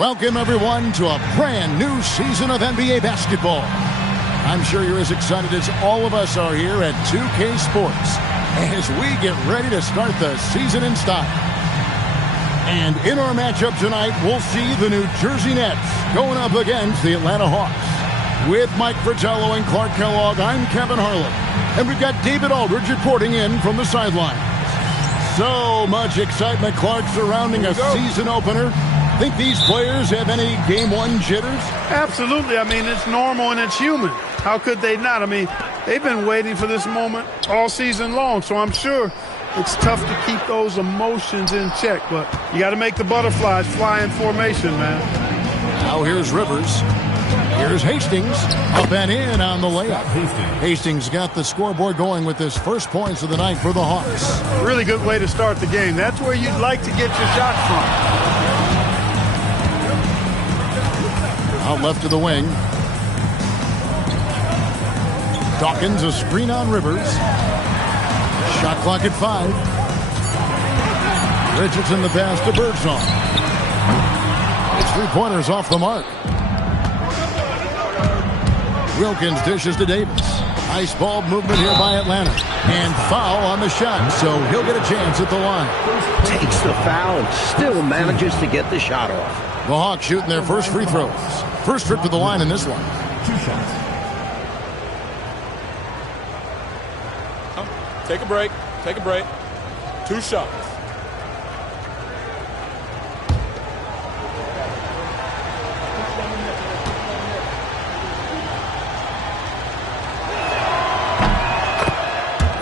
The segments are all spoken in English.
Welcome, everyone, to a brand new season of NBA basketball. I'm sure you're as excited as all of us are here at 2K Sports as we get ready to start the season in style. And in our matchup tonight, we'll see the New Jersey Nets going up against the Atlanta Hawks. With Mike Fratello and Clark Kellogg, I'm Kevin Harlan. And we've got David Aldridge reporting in from the sidelines. So much excitement, Clark, surrounding a season opener. Think these players have any game one jitters? Absolutely. I mean, it's normal and it's human. How could they not? I mean, they've been waiting for this moment all season long, so I'm sure it's tough to keep those emotions in check, but you got to make the butterflies fly in formation, man. Now here's Rivers. Here's Hastings, up and in on the layup. Hastings got the scoreboard going with his first points of the night for the Hawks. Really good way to start the game. That's where you'd like to get your shots from. Out left to the wing. Dawkins, a screen on Rivers. Shot clock at 5. Richardson the pass to Birdsong. It's 3-pointers off the mark. Wilkins dishes to Davis. Nice ball movement here by Atlanta. And foul on the shot, so he'll get a chance at the line. Takes the foul and still manages to get the shot off. The Hawks shooting their first free throws. First trip to the line in this one. 2 shots. Take a break. Take a break. 2 shots.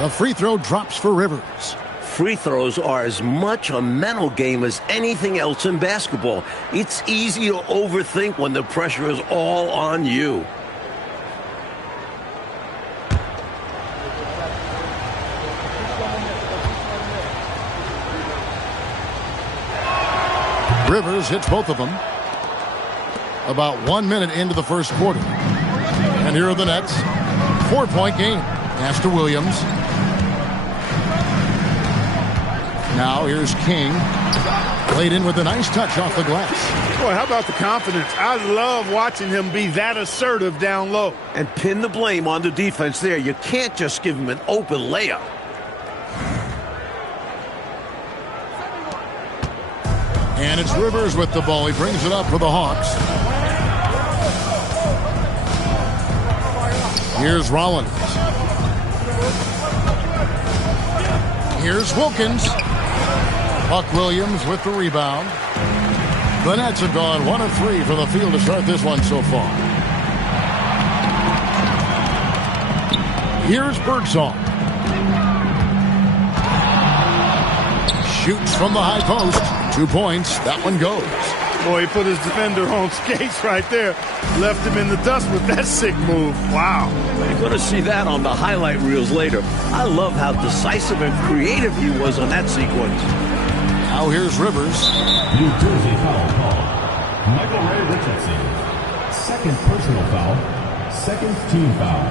The free throw drops for Rivers. Free throws are as much a mental game as anything else in basketball. It's easy to overthink when the pressure is all on you. Rivers hits both of them. About 1 minute into the first quarter. And here are the Nets. 4-point game. Pass to Williams. Now here's King. Played in with a nice touch off the glass. Boy, how about the confidence? I love watching him be that assertive down low. And pin the blame on the defense there. You can't just give him an open layup. And it's Rivers with the ball. He brings it up for the Hawks. Here's Rollins. Here's Wilkins. Buck Williams with the rebound. The Nets have gone 1 of 3 from the field to start this one so far. Here's Birdsong. Shoots from the high post. 2 points. That one goes. Boy, he put his defender on skates right there. Left him in the dust with that sick move. Wow. You're going to see that on the highlight reels later. I love how decisive and creative he was on that sequence. Now here's Rivers. New Jersey foul call. Michael Ray Richardson. Second personal foul. Second team foul.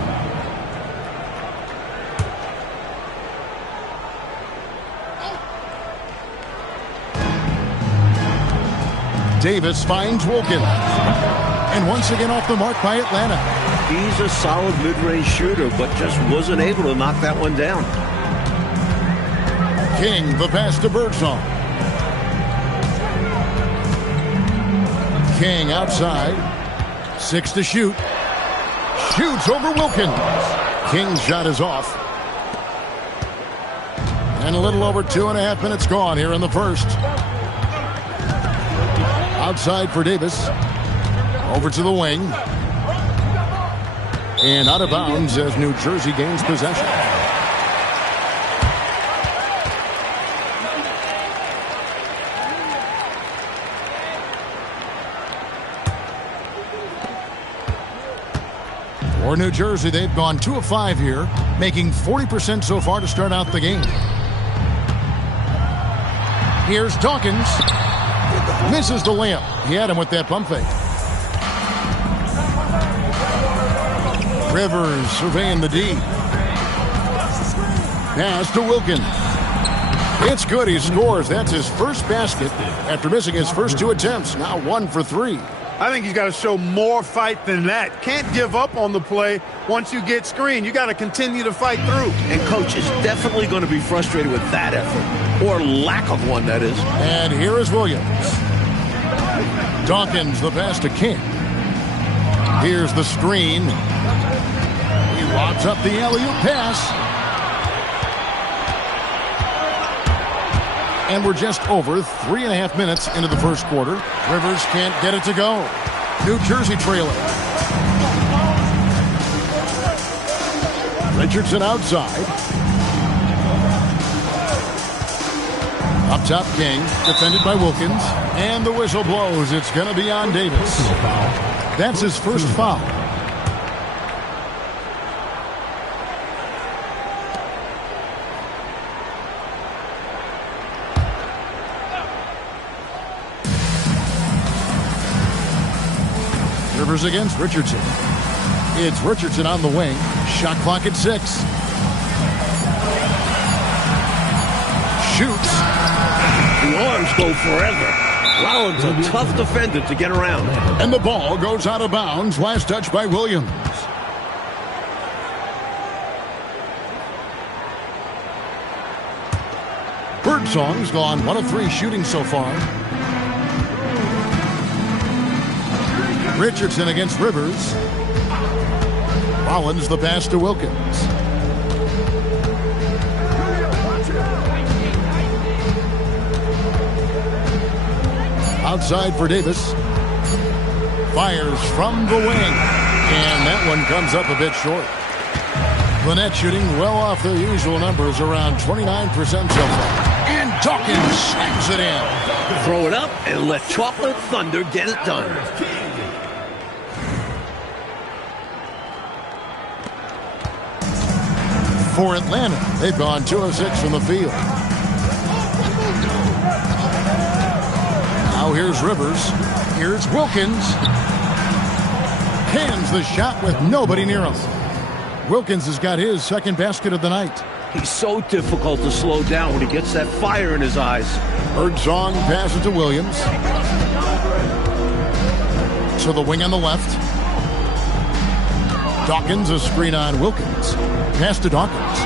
Davis finds Wilkins. And once again off the mark by Atlanta. He's a solid mid-range shooter, but just wasn't able to knock that one down. King, the pass to Birdsong. King outside. 6 to shoot. Shoots over Wilkins. King's shot is off. And a little over 2.5 minutes gone here in the first. Outside for Davis. Over to the wing. And out of bounds as New Jersey gains possession. For New Jersey, they've gone 2 of 5 here, making 40% so far to start out the game. Here's Dawkins. Misses the layup. He had him with that pump fake. Rivers surveying the D. Pass to Wilkins. It's good. He scores. That's his first basket after missing his first 2 attempts. Now 1 for 3. I think he's got to show more fight than that. Can't give up on the play once you get screened. You got to continue to fight through. And Coach is definitely going to be frustrated with that effort, or lack of one, that is. And here is Williams. Dawkins, the pass to King. Here's the screen. He lobs up the alley-oop pass. And we're just over 3.5 minutes into the first quarter. Rivers can't get it to go. New Jersey trailing. Richardson outside. Up top, King, defended by Wilkins. And the whistle blows. It's going to be on Davis. That's his first foul. Rivers against Richardson. It's Richardson on the wing. Shot clock at 6. Shoots. The arms go forever. Rollins a tough defender to get around. And the ball goes out of bounds. Last touch by Williams. Birdsong's gone 1 of 3 shooting so far. Richardson against Rivers. Rollins the pass to Wilkins. Outside for Davis. Fires from the wing. And that one comes up a bit short. The net shooting well off their usual numbers, around 29% so far. And Dawkins slams it in. Throw it up and let Chocolate Thunder get it done. For Atlanta, they've gone 2 of 6 from the field. Now here's Rivers. Here's Wilkins. Cans the shot with nobody near him. Wilkins has got his second basket of the night. He's so difficult to slow down when he gets that fire in his eyes. Birdsong passes to Williams. To the wing on the left. Dawkins, a screen on Wilkins. Pass to Dawkins.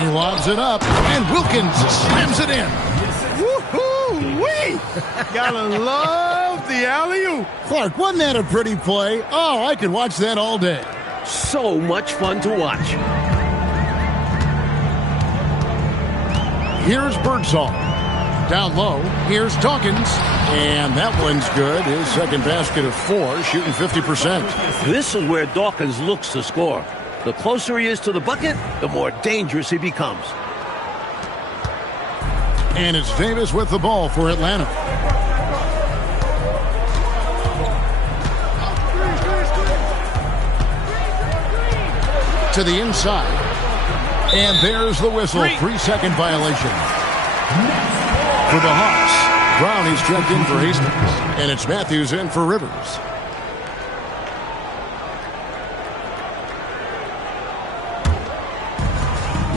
He lobs it up, and Wilkins slams it in. Woo-hoo-wee! Gotta love the alley-oop. Clark, wasn't that a pretty play? Oh, I could watch that all day. So much fun to watch. Here's Birdsong. Down low, here's Dawkins. And that one's good. His second basket of 4, shooting 50%. This is where Dawkins looks to score. The closer he is to the bucket, the more dangerous he becomes. And it's Davis with the ball for Atlanta. To the inside. And there's the whistle. 3-second violation. For the Hawks. Brown is checked in for Hastings. And it's Matthews in for Rivers.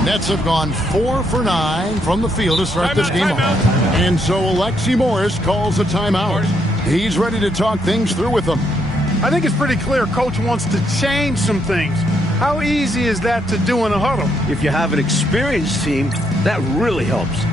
Nets have gone 4 for 9 from the field to start this game off. And so Alexi Morris calls a timeout. He's ready to talk things through with them. I think it's pretty clear Coach wants to change some things. How easy is that to do in a huddle? If you have an experienced team, that really helps.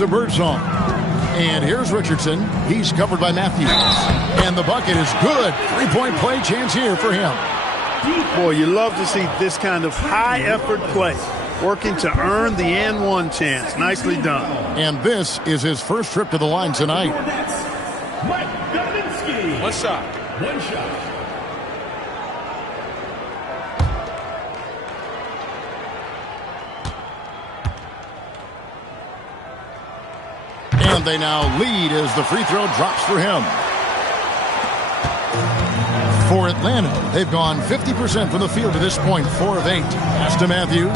to Birdsong. And here's Richardson. He's covered by Matthews. And the bucket is good. 3-point play chance here for him. Boy, you love to see this kind of high-effort play, working to earn the and-one chance. Nicely done. And this is his first trip to the line tonight. One shot. One shot. And they now lead as the free throw drops for him. For Atlanta, they've gone 50% from the field to this point, 4 of 8. Pass to Matthews.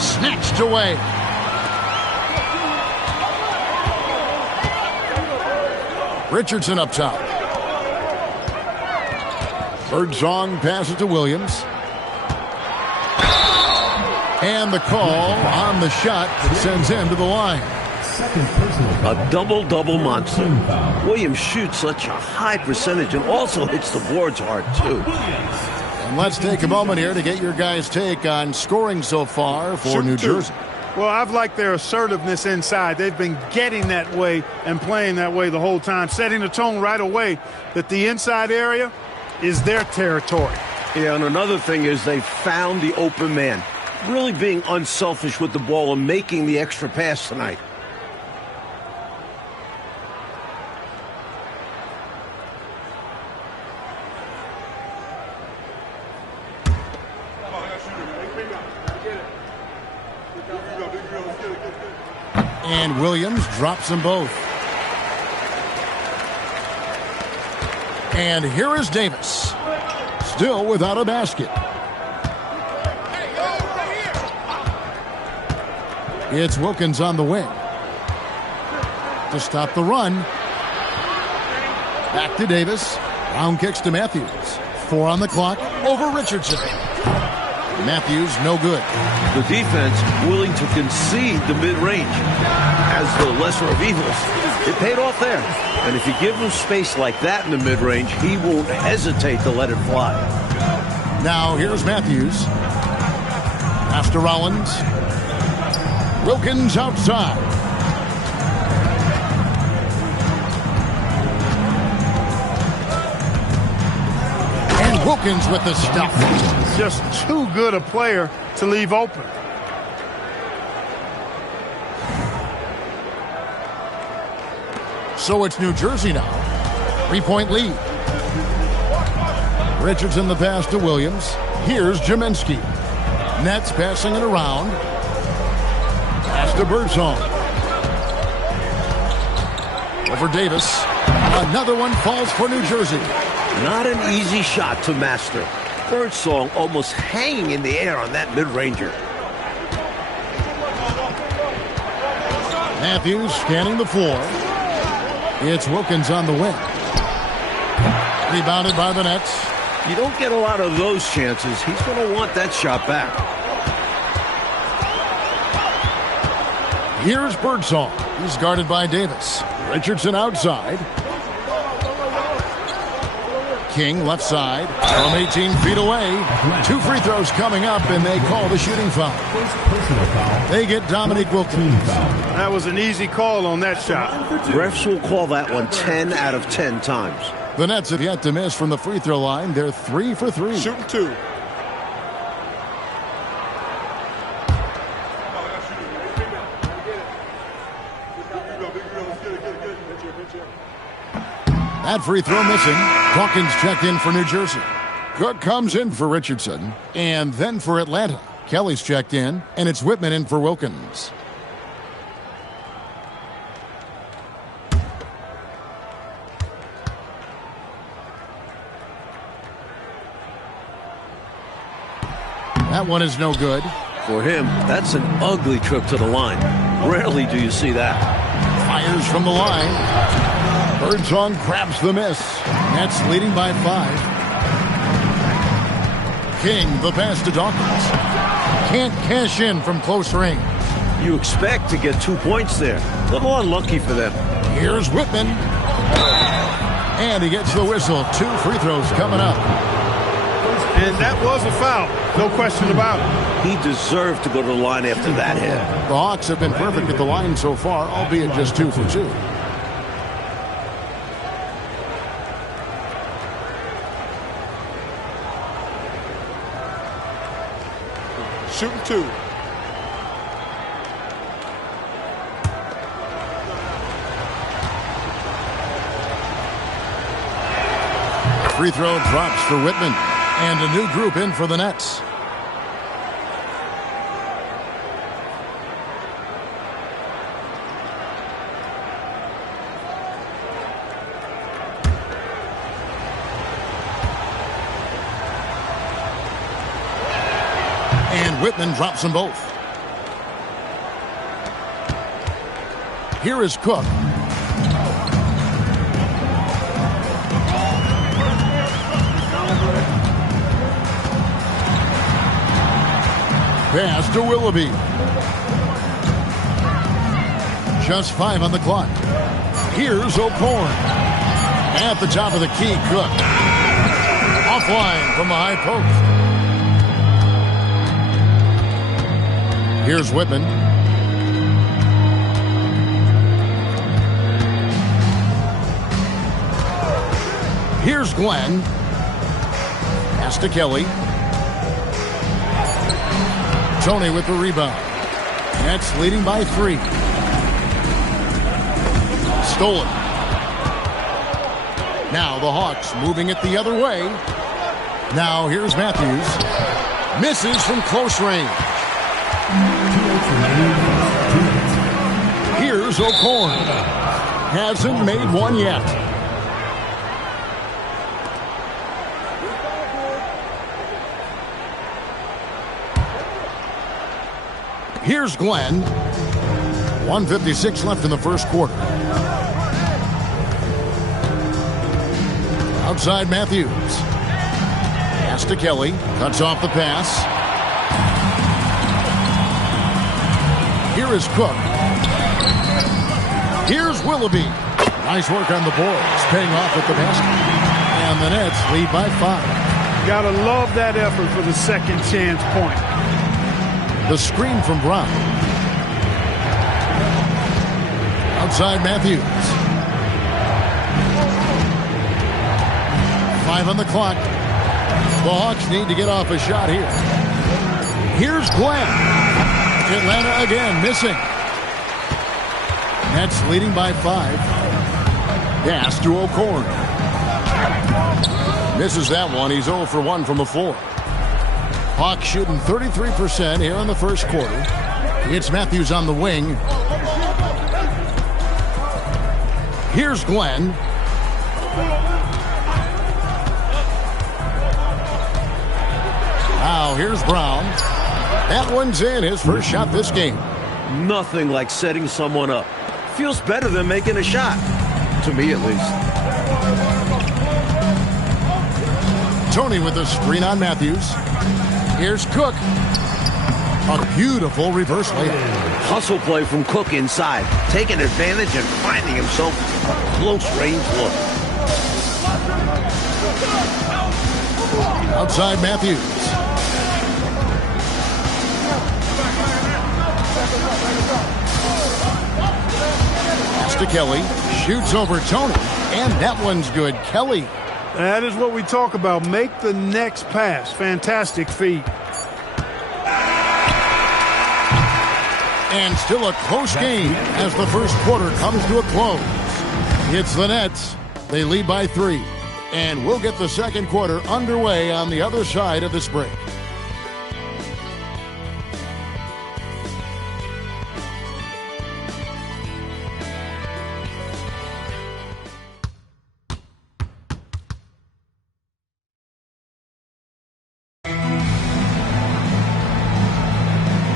Snatched away. Richardson up top. Birdsong passes to Williams. And the call on the shot that sends him to the line. A double-double monster. Williams shoots such a high percentage and also hits the boards hard, too. And let's take a moment here to get your guys' take on scoring so far for New Jersey. Well, I've liked their assertiveness inside. They've been getting that way and playing that way the whole time, setting the tone right away that the inside area is their territory. Yeah, and another thing is they found the open man. Really being unselfish with the ball and making the extra pass tonight. And Williams drops them both. And here is Davis. Still without a basket. It's Wilkins on the wing. To stop the run. Back to Davis. Round kicks to Matthews. 4 on the clock. Over Richardson. Matthews, no good. The defense willing to concede the mid-range as the lesser of evils. It paid off there. And if you give him space like that in the mid-range, he won't hesitate to let it fly. Now here's Matthews. Pass to Rollins. Wilkins outside. And Wilkins with the stuff. Just too good a player to leave open. So it's New Jersey now. 3-point lead. Richardson the pass to Williams. Here's Jaminski. Nets passing it around. Pass to Birdsong. Over Davis. Another one falls for New Jersey. Not an easy shot to master. Birdsong almost hanging in the air on that mid-ranger. Matthews scanning the floor. It's Wilkins on the wing. Rebounded by the Nets. You don't get a lot of those chances. He's going to want that shot back. Here's Birdsong. He's guarded by Davis. Richardson outside. King left side from 18 feet away. 2 free throws coming up, and they call the shooting foul. They get Dominique Wilkins. That was an easy call on that shot. Refs will call that one 10 out of 10 times. The Nets have yet to miss from the free throw line. They're 3 for 3. Shooting 2. That free throw missing. Dawkins checked in for New Jersey. Cook comes in for Richardson. And then for Atlanta. Kelly's checked in, and it's Whitman in for Wilkins. That one is no good. For him, that's an ugly trip to the line. Rarely do you see that. Fires from the line. Birdsong grabs the miss. Nets leading by 5. King, the pass to Dawkins. Can't cash in from close range. You expect to get 2 points there. A little unlucky for them. Here's Whitman. And he gets the whistle. 2 free throws coming up. And that was a foul. No question about it. He deserved to go to the line after that hit. The Hawks have been perfect at the line so far, albeit just 2 for 2. Shooting 2. Free throw drops for Whitman. And a new group in for the Nets. And Whitman drops them both. Here is Cook. Pass to Willoughby. Just 5 on the clock. Here's O'Korn. At the top of the key, Cook. Offline from the high post. Here's Whitman. Here's Glenn. Pass to Kelly. Tony with the rebound. Nets leading by 3. Stolen. Now the Hawks moving it the other way. Now here's Matthews. Misses from close range. Here's O'Korn. Hasn't made one yet. Here's Glenn. 1:56 left in the first quarter. Outside Matthews. Pass to Kelly. Cuts off the pass. Here is Cook. Here's Willoughby. Nice work on the boards. Paying off at the basket. And the Nets lead by 5. Gotta love that effort for the second chance point. The screen from Brown. Outside Matthews. 5 on the clock. The Hawks need to get off a shot here. Here's Glenn. Atlanta again missing. Nets leading by 5. Pass to O'Korn. Misses that one. He's 0 for 1 from the floor. Hawks shooting 33% here in the first quarter. It's Matthews on the wing. Here's Glenn. Now here's Brown. That one's in, his first shot this game. Nothing like setting someone up. Feels better than making a shot. To me, at least. Tony with the screen on Matthews. Here's Cook. A beautiful reverse layup. Hustle play from Cook inside. Taking advantage and finding himself a close range look. Outside Matthews. Pass to Kelly. Shoots over Tony. And that one's good. Kelly. That is what we talk about. Make the next pass. Fantastic feat. And still a close game as the first quarter comes to a close. It's the Nets. They lead by 3. And we'll get the second quarter underway on the other side of this break.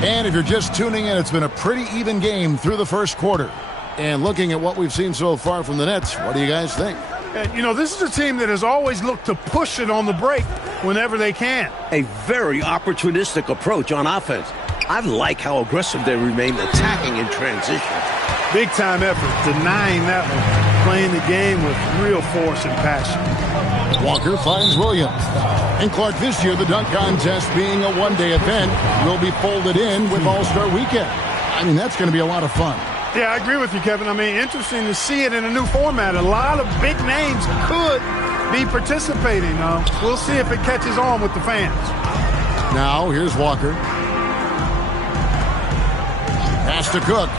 And if you're just tuning in, it's been a pretty even game through the first quarter. And looking at what we've seen so far from the Nets, what do you guys think? And, you know, this is a team that has always looked to push it on the break whenever they can. A very opportunistic approach on offense. I like how aggressive they remain attacking in transition. Big time effort, denying that one, playing the game with real force and passion. Walker finds Williams. And Clark, this year, the dunk contest being a one-day event will be folded in with All-Star Weekend. I mean, that's going to be a lot of fun. Yeah, I agree with you, Kevin. I mean, interesting to see it in a new format. A lot of big names could be participating. We'll see if it catches on with the fans. Now, here's Walker. Pass to Cook.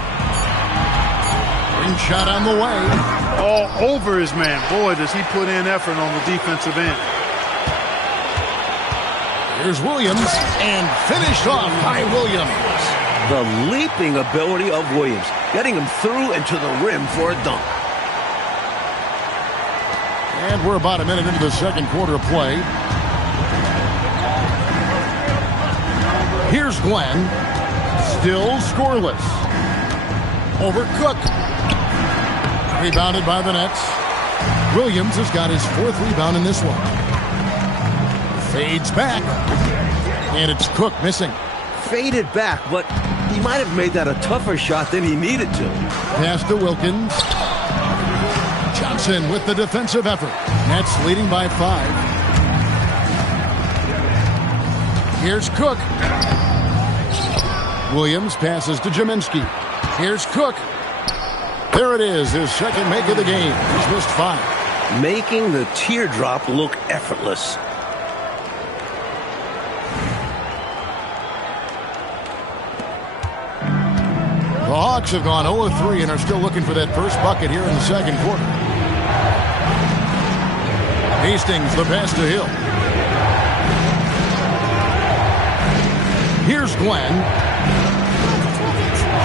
Ring shot on the way. All over his man. Boy, does he put in effort on the defensive end. Here's Williams, and finished off by Williams. The leaping ability of Williams, getting him through and to the rim for a dunk. And we're about a minute into the second quarter of play. Here's Glenn. Still scoreless. Over Cook. Rebounded by the Nets. Williams has got his fourth rebound in this one. Fades back. And it's Cook missing. Faded back, but he might have made that a tougher shot than he needed to. Pass to Wilkins. Johnson with the defensive effort. Nets leading by 5. Here's Cook. Williams passes to Jaminski. Here's Cook. There it is, his second make of the game. He's missed 5. Making the teardrop look effortless. The Hawks have gone 0-3 and are still looking for that first bucket here in the second quarter. Hastings, the pass to Hill. Here's Glenn.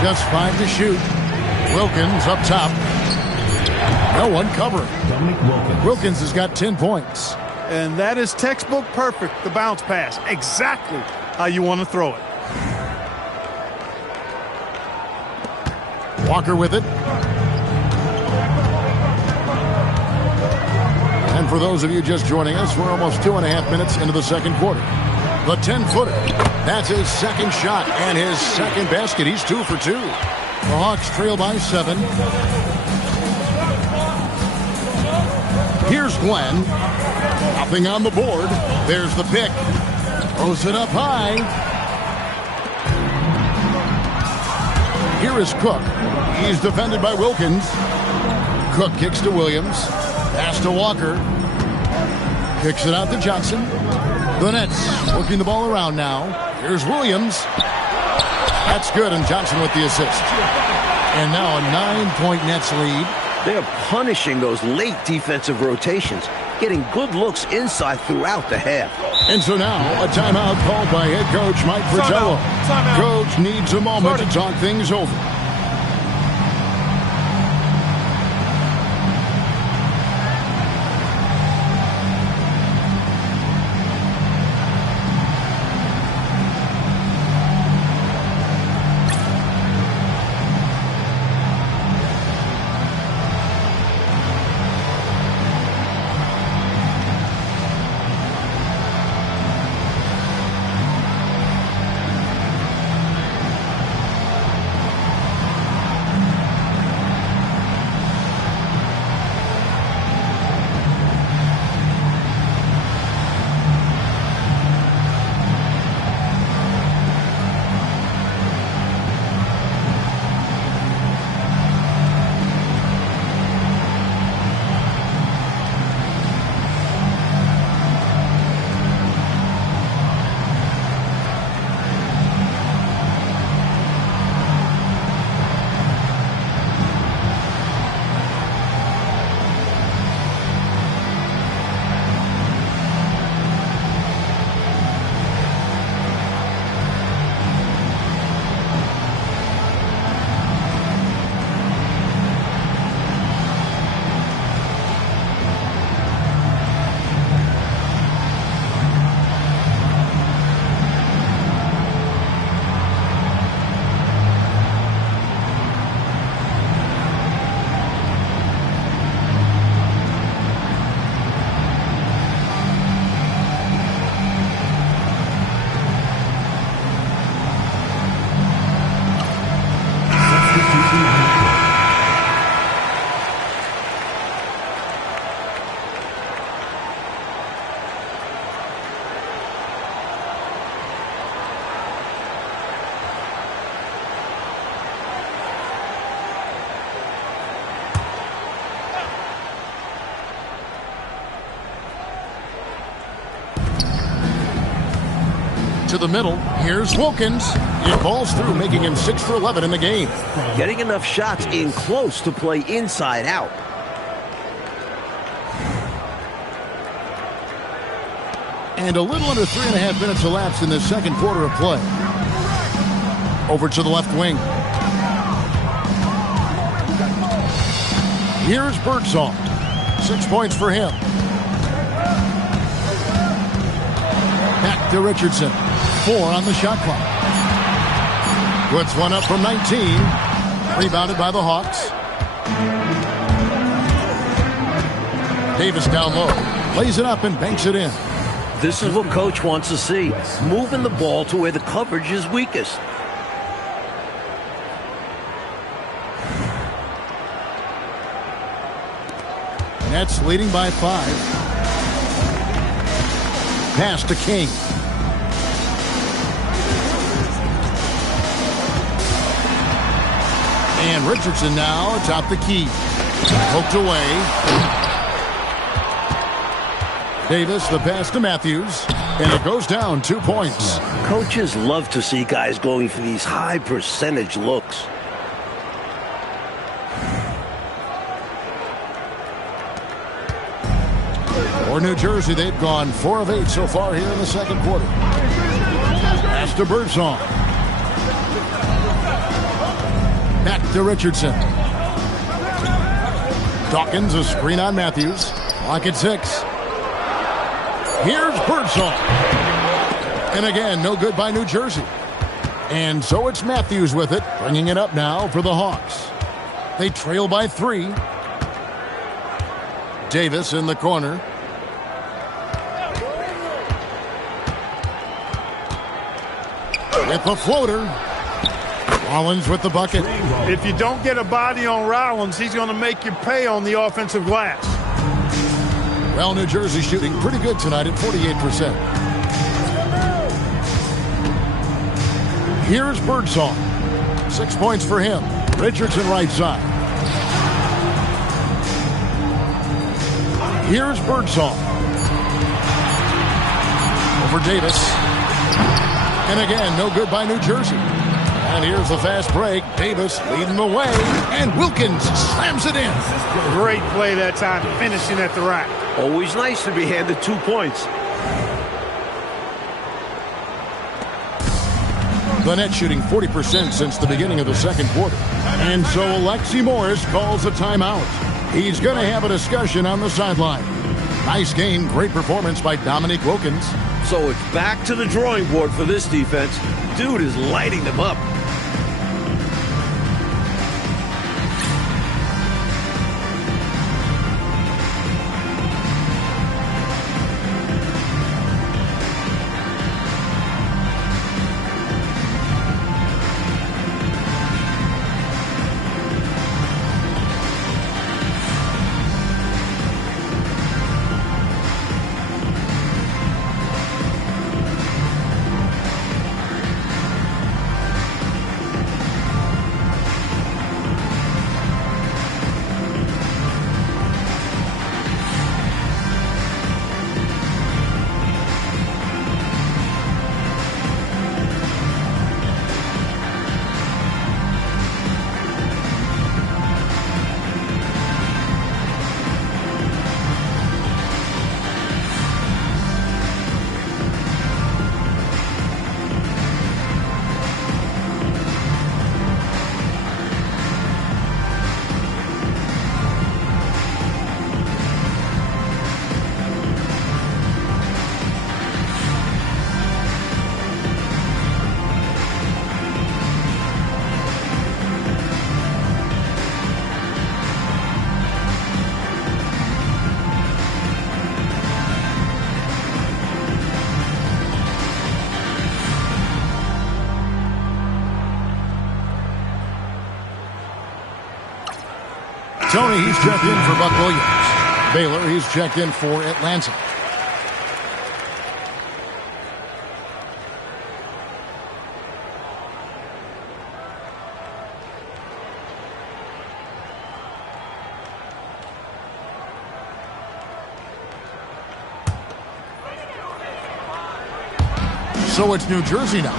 Just 5 to shoot. Wilkins up top. No one covering. Wilkins has got 10 points. And that is textbook perfect, the bounce pass. Exactly how you want to throw it. Walker with it. And for those of you just joining us, we're almost 2.5 minutes into the second quarter. The 10-footer. That's his second shot and his second basket. He's 2 for 2. The Hawks trail by 7. Here's Glenn. Nothing on the board. There's the pick. Throws it up high. Here is Cook. He's defended by Wilkins. Cook kicks to Williams. Pass to Walker. Kicks it out to Johnson. The Nets working the ball around now. Here's Williams. That's good, and Johnson with the assist. And now a 9-point Nets lead. They're punishing those late defensive rotations, getting good looks inside throughout the half. And so now a timeout called by head coach Mike Fratello. Coach needs a moment to talk things over. to the middle. Here's Wilkins. It falls through, making him 6 for 11 in the game. Getting enough shots in close to play inside out. And a little under 3.5 minutes elapsed in the second quarter of play. Over to the left wing. Here's Birdsall. 6 points for him. Back to Richardson. 4 on the shot clock. Puts one up from 19. Rebounded by the Hawks. Davis down low. Plays it up and banks it in. This is what Coach wants to see. Moving the ball to where the coverage is weakest. Nets leading by 5. Pass to King. And Richardson now atop the key. Poked away. Davis, the pass to Matthews. And it goes down 2 points. Coaches love to see guys going for these high percentage looks. For New Jersey, they've gone 4 of 8 so far here in the second quarter. Pass to Birdsall. Back to Richardson. Dawkins, a screen on Matthews. Clock at 6. Here's Birdsall. And again, no good by New Jersey. And so it's Matthews with it, bringing it up now for the Hawks. They trail by 3. Davis in the corner. With the floater. Rollins with the bucket. If you don't get a body on Rollins, he's going to make you pay on the offensive glass. Well, New Jersey shooting pretty good tonight at 48%. Here's Birdsall. 6 points for him. Richardson right side. Here's Birdsall. Over Davis. And again, no good by New Jersey. And here's the fast break. Davis leading the way. And Wilkins slams it in. Great play that time, finishing at the rack. Always nice to be handed 2 points. The Nets shooting 40% since the beginning of the second quarter. And so Alexi Morris calls a timeout. He's going to have a discussion on the sideline. Nice game, great performance by Dominique Wilkins. So it's back to the drawing board for this defense. Dude is lighting them up. Tony, he's checked in for Buck Williams. Baylor, he's checked in for Atlanta. So it's New Jersey now.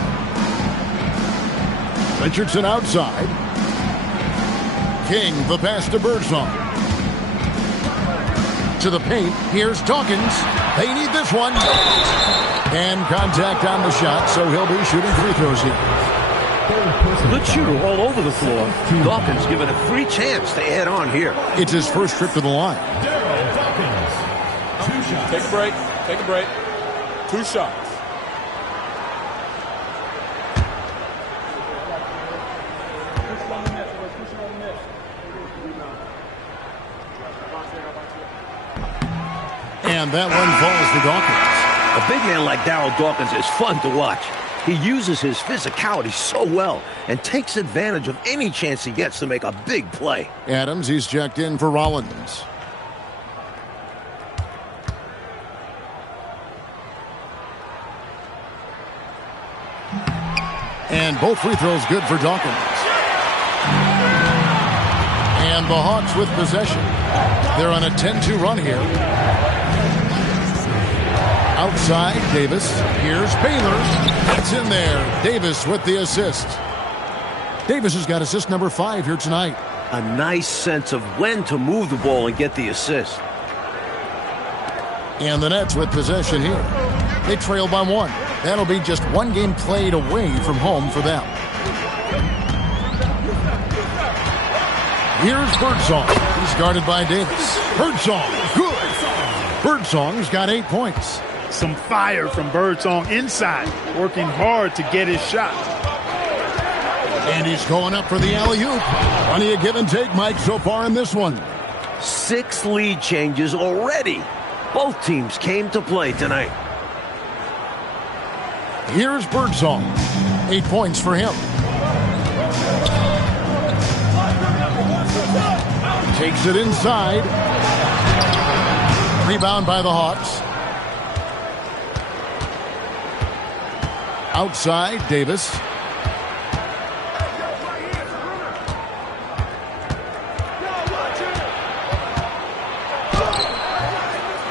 Richardson outside. King, the pass to Birdsong. To the paint. Here's Dawkins. They need this one. And contact on the shot, so he'll be shooting free throws here. Good shooter all over the floor. Dawkins given a free chance to add on here. It's his first trip to the line. Take a break. Take a break. 2 shots. And that one falls for Dawkins. A big man like Darryl Dawkins is fun to watch. He uses his physicality so well and takes advantage of any chance he gets to make a big play. Adams, he's checked in for Rollins. And both free throws good for Dawkins. And the Hawks with possession. They're on a 10-2 run here. Outside, Davis. Here's Baylor. That's in there. Davis with the assist. Davis has got assist number 5 here tonight. A nice sense of when to move the ball and get the assist. And the Nets with possession here. They trail by 1. That'll be just 1 game played away from home for them. Here's Birdsong. He's guarded by Davis. Birdsong, good. Birdsong's got 8 points. Some fire from Birdsong inside, working hard to get his shot. And he's going up for the alley-oop. Plenty of give and take, Mike, so far in this one. 6 lead changes already. Both teams came to play tonight. Here's Birdsong. 8 points for him. Takes it inside. Rebound by the Hawks. Outside, Davis.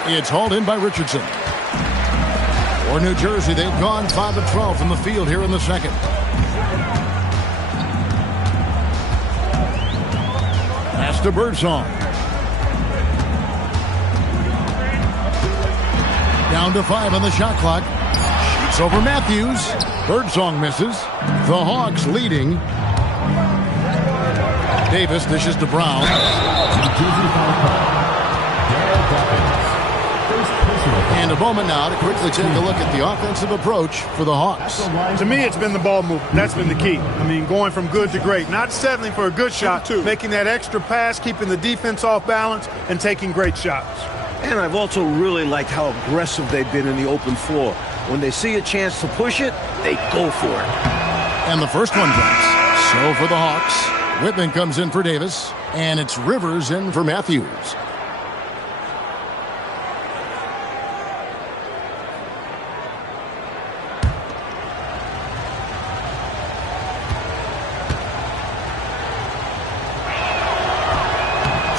It's hauled in by Richardson. For New Jersey, they've gone 5 of 12 from the field here in the second. Pass to Birdsong. Down to 5 on the shot clock. Shoots over Matthews. Birdsong misses. The Hawks leading. Davis dishes to Brown. And a moment now to quickly take a look at the offensive approach for the Hawks. To me, it's been the ball movement. That's been the key. I mean, going from good to great. Not settling for a good shot, making that extra pass, keeping the defense off balance, and taking great shots. And I've also really liked how aggressive they've been in the open floor. When they see a chance to push it, they go for it. And the first one drops. So for the Hawks, Whitman comes in for Davis, and it's Rivers in for Matthews.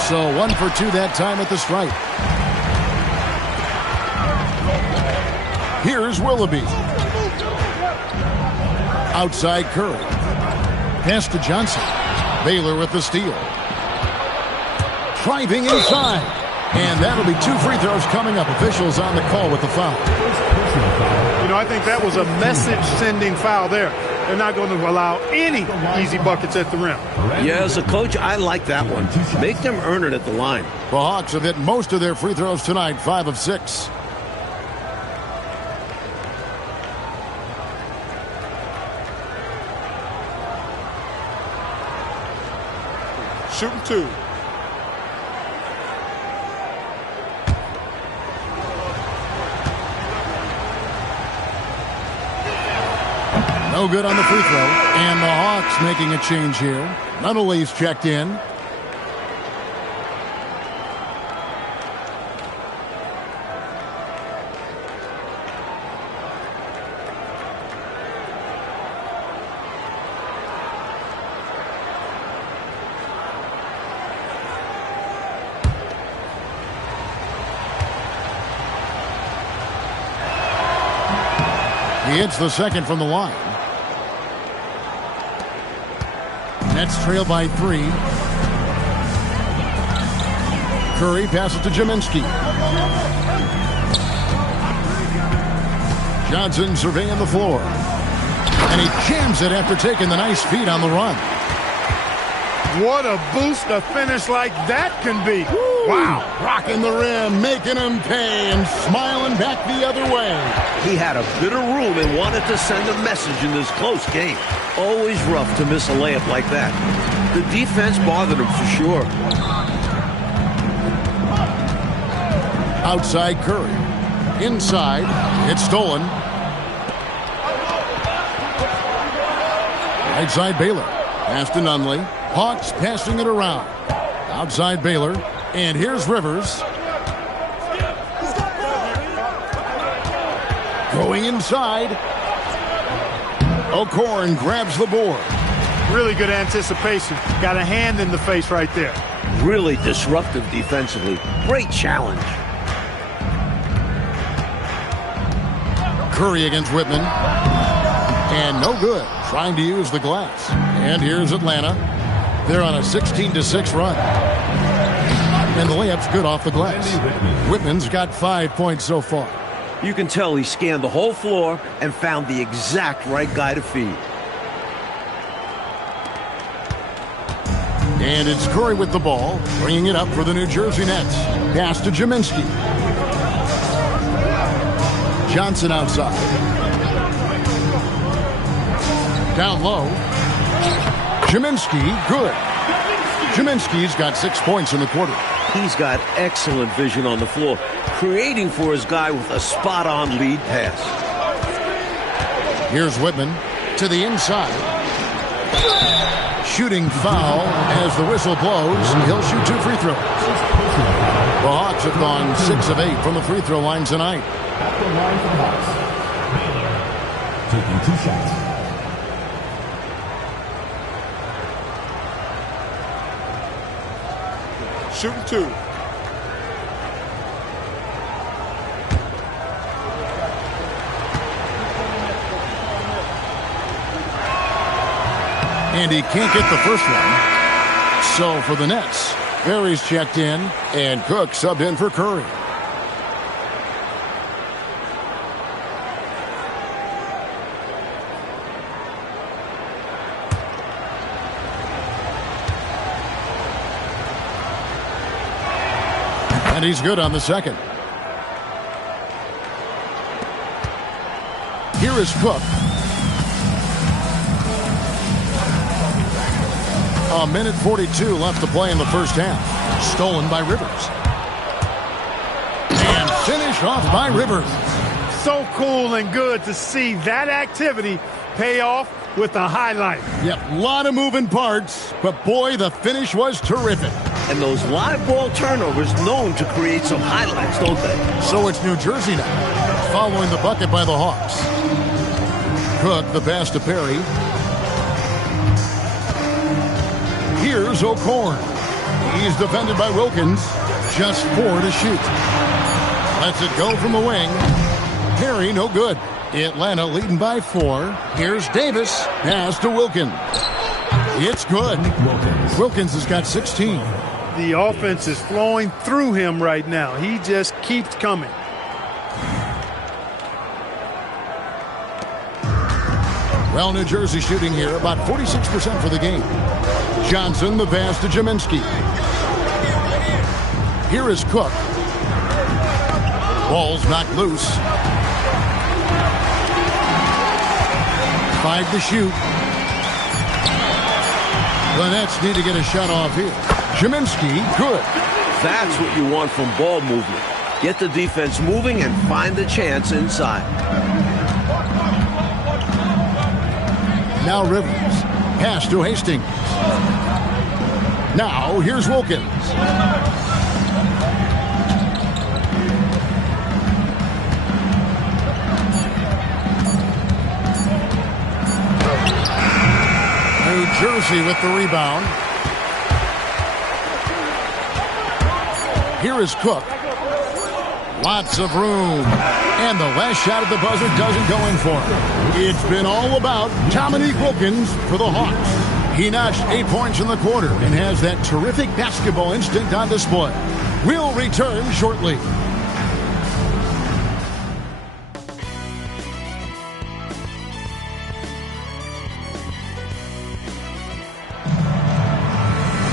So 1 for 2 that time at the stripe. Here's Willoughby. Outside Curry. Pass to Johnson. Baylor with the steal. Driving inside. And that'll be 2 free throws coming up. Officials on the call with the foul. You know, I think that was a message-sending foul there. They're not going to allow any easy buckets at the rim. Yeah, as a coach, I like that one. Make them earn it at the line. The Hawks have hit most of their free throws tonight, 5 of 6. Shooting 2. No good on the free throw. And the Hawks making a change here. Nunnally's checked in. He hits the second from the line. Nets trail by 3. Curry passes to Jaminski. Johnson surveying the floor. And he jams it after taking the nice feed on the run. What a boost a finish like that can be. Wow. Rocking the rim, making him pay, and smiling back the other way. He had a bit of room and wanted to send a message in this close game. Always rough to miss a layup like that. The defense bothered him for sure. Outside Curry. Inside, it's stolen. Right side Baylor. Pass to Nunley. Hawks passing it around. Outside Baylor. And here's Rivers. Going inside. O'Korn grabs the board. Really good anticipation. Got a hand in the face right there. Really disruptive defensively. Great challenge. Curry against Whitman. And no good. Trying to use the glass. And here's Atlanta. They're on a 16-6 run. And the layup's good off the glass. Whitman's got 5 points so far. You can tell he scanned the whole floor and found the exact right guy to feed. And it's Curry with the ball, bringing it up for the New Jersey Nets. Pass to Jaminski. Johnson outside. Down low. Jaminski, good. Jaminski's got 6 points in the quarter. He's got excellent vision on the floor, creating for his guy with a spot-on lead pass. Here's Whitman to the inside. Shooting foul as the whistle blows. He'll shoot 2 free throws. The Hawks have gone 6 of 8 from the free throw line tonight. At the line for the Hawks. Taking 2 shots. Shooting 2. And he can't get the first one. So for the Nets, Barry's checked in, and Cook subbed in for Curry. And he's good on the second. Here is Cook. A minute 42 left to play in the first half. Stolen by Rivers. And finished off by Rivers. So cool and good to see that activity pay off with a highlight. Yep, a lot of moving parts, but boy, the finish was terrific. And those live ball turnovers known to create some highlights, don't they? So it's New Jersey now, following the bucket by the Hawks. Cook, the pass to Perry. Here's O'Korn. He's defended by Wilkins. Just 4 to shoot. Lets it go from the wing. Perry, no good. Atlanta leading by 4. Here's Davis. Pass to Wilkins. It's good. Wilkins has got 16. The offense is flowing through him right now. He just keeps coming. Well, New Jersey shooting here about 46% for the game. Johnson, the pass to Jaminski. Here is Cook. Ball's knocked loose. 5 to shoot. The Nets need to get a shot off here. Jaminski, good. That's what you want from ball movement. Get the defense moving and find the chance inside. Now Rivers. Pass to Hastings. Now here's Wilkins. New Jersey with the rebound. Here is Cook. Lots of room. And the last shot at the buzzer doesn't go in for him. It's been all about Dominique Wilkins for the Hawks. He notched 8 points in the quarter and has that terrific basketball instinct on display. We'll return shortly.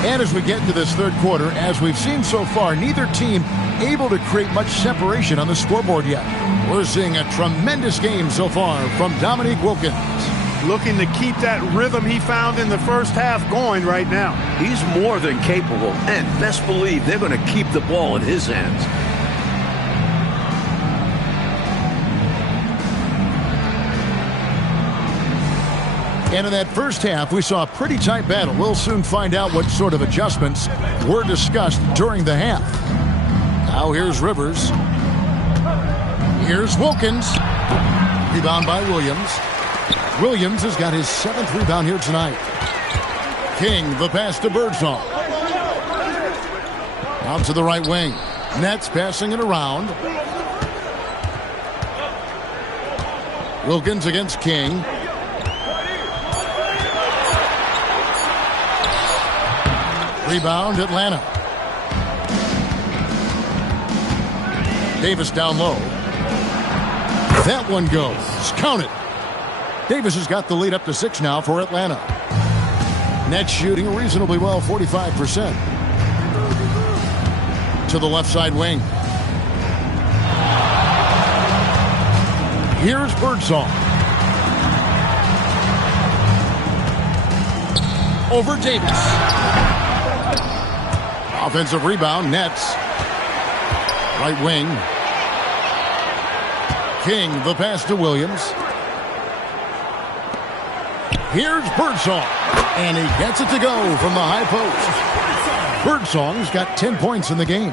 And as we get to this third quarter, as we've seen so far, neither team able to create much separation on the scoreboard yet. We're seeing a tremendous game so far from Dominique Wilkins. Looking to keep that rhythm he found in the first half going right now. He's more than capable, and best believe they're going to keep the ball in his hands. And in that first half, we saw a pretty tight battle. We'll soon find out what sort of adjustments were discussed during the half. Now here's Rivers. Here's Wilkins. Rebound by Williams. Williams has got his 7th rebound here tonight. King, the pass to Birdsong. Out to the right wing. Nets passing it around. Wilkins against King. Rebound, Atlanta. Davis down low. That one goes. Count it. Davis has got the lead up to 6 now for Atlanta. Nets shooting reasonably well, 45%. To the left side wing. Here's Birdsong. Over Davis. Offensive rebound, Nets. Right wing. King, the pass to Williams. Here's Birdsong. And he gets it to go from the high post. Birdsong's got 10 points in the game.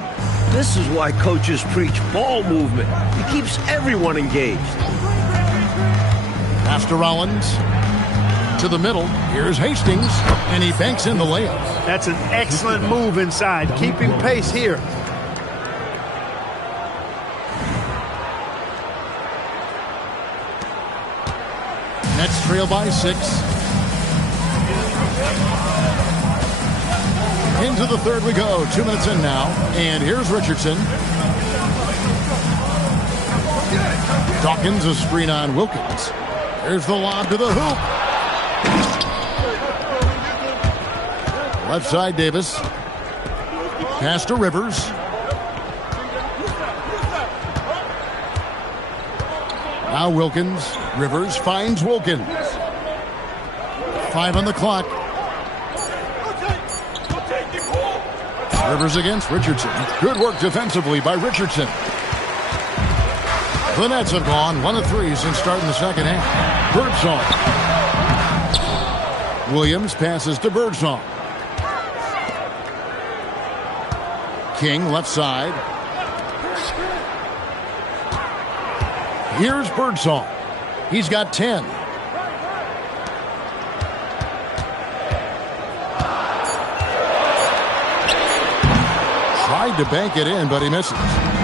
This is why coaches preach ball movement. It keeps everyone engaged. Pass to Rollins. To the middle. Here's Hastings. And he banks in the layup. That's an excellent move inside. Keeping pace here. Nets trail by 6. Into the third we go. 2 minutes in now. And here's Richardson. Dawkins a screen on Wilkins. There's the lob to the hoop. Left side, Davis. Pass to Rivers. Now Wilkins. Rivers finds Wilkins. 5 on the clock. Rivers against Richardson. Good work defensively by Richardson. The Nets have gone 1 of 3 since starting the second half. Birdsong. Williams passes to Birdsong. King, left side. Here's Birdsong. He's got 10. Tried to bank it in, but he misses.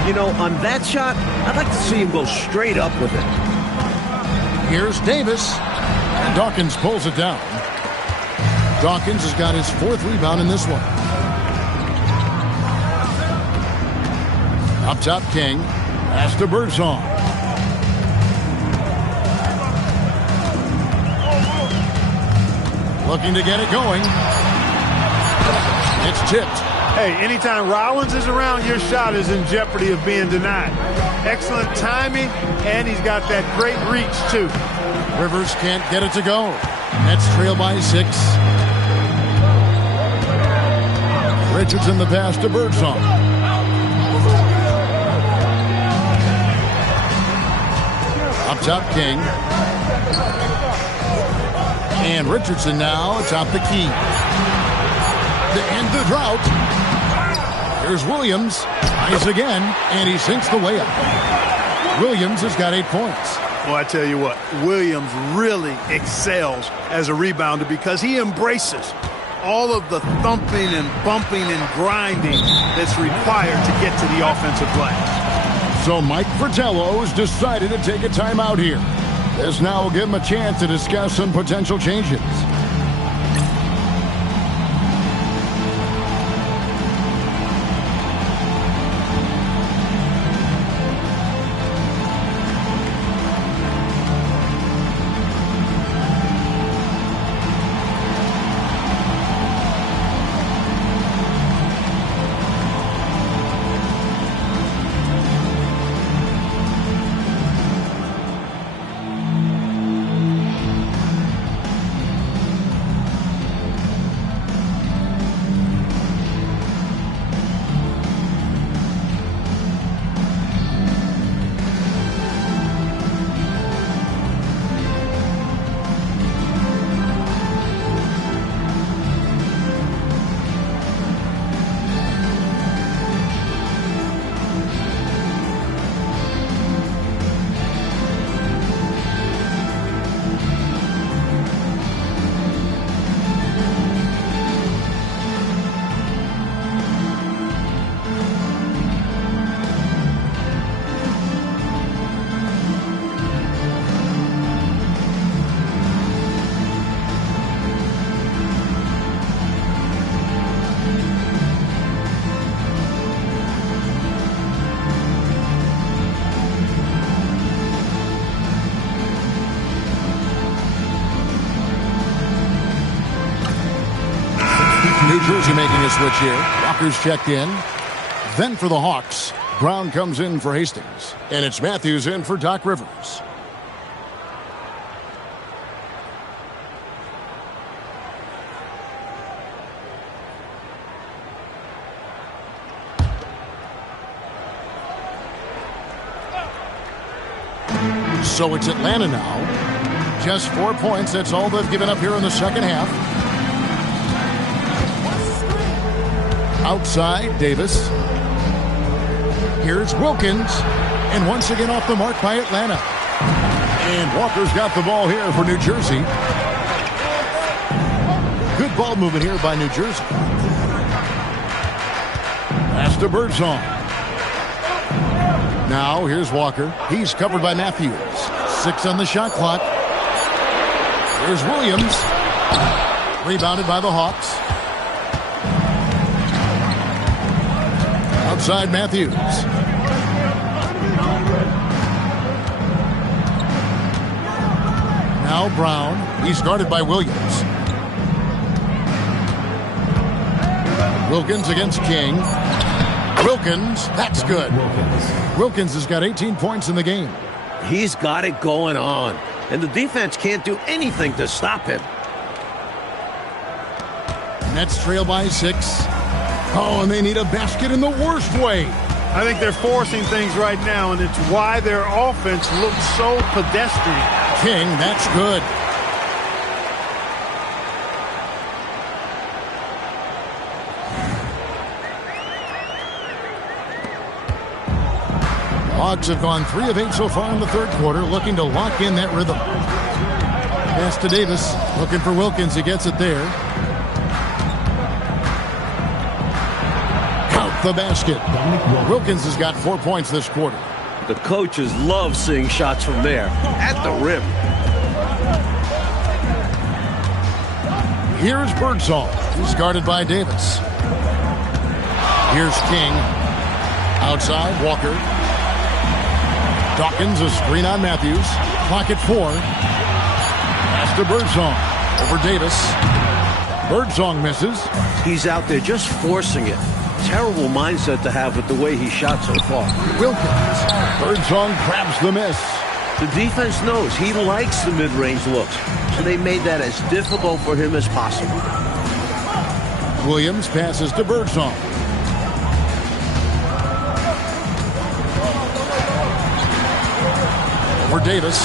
You know, on that shot, I'd like to see him go straight up with it. Here's Davis. And Dawkins pulls it down. Dawkins has got his 4th rebound in this one. Up top, King. Pass to Birdsong. Looking to get it going. It's tipped. Hey, anytime Rollins is around, your shot is in jeopardy of being denied. Excellent timing, and he's got that great reach, too. Rivers can't get it to go. Nets trail by 6. Richardson the pass to Birdsong. Up top, King. And Richardson now atop the key. To end the drought. Here's Williams. Tries again, and he sinks the layup. Williams has got 8 points. Well, I tell you what, Williams really excels as a rebounder because he embraces all of the thumping and bumping and grinding that's required to get to the offensive glass. So Mike Fratello's decided to take a timeout here. This now will give him a chance to discuss some potential changes. New Jersey making a switch here. Walker's checked in. Then for the Hawks, Brown comes in for Hastings. And it's Matthews in for Doc Rivers. So it's Atlanta now. Just 4 points. That's all they've given up here in the second half. Outside, Davis. Here's Wilkins. And once again off the mark by Atlanta. And Walker's got the ball here for New Jersey. Good ball movement here by New Jersey. Pass to Birdsong. Now here's Walker. He's covered by Matthews. 6 on the shot clock. Here's Williams. Rebounded by the Hawks. Outside Matthews. Now Brown. He's guarded by Williams. Wilkins against King. Wilkins, that's good. Wilkins has got 18 points in the game. He's got it going on, and the defense can't do anything to stop him. Nets trail by 6. Oh, and they need a basket in the worst way. I think they're forcing things right now, and it's why their offense looks so pedestrian. King, that's good. Hawks have gone 3 of 8 so far in the third quarter, looking to lock in that rhythm. Pass to Davis, looking for Wilkins. He gets it there. Count the basket. Wilkins has got 4 points this quarter. The coaches love seeing shots from there, at the rim. Here's Birdsong. He's guarded by Davis. Here's King. Outside, Walker. Dawkins, a screen on Matthews. Clock at 4. Pass to Birdsong. Over Davis. Birdsong misses. He's out there just forcing it. Terrible mindset to have with the way he shot so far. Wilkins. Birdsong grabs the miss. The defense knows he likes the mid-range looks, so they made that as difficult for him as possible. Williams passes to Birdsong. For Davis.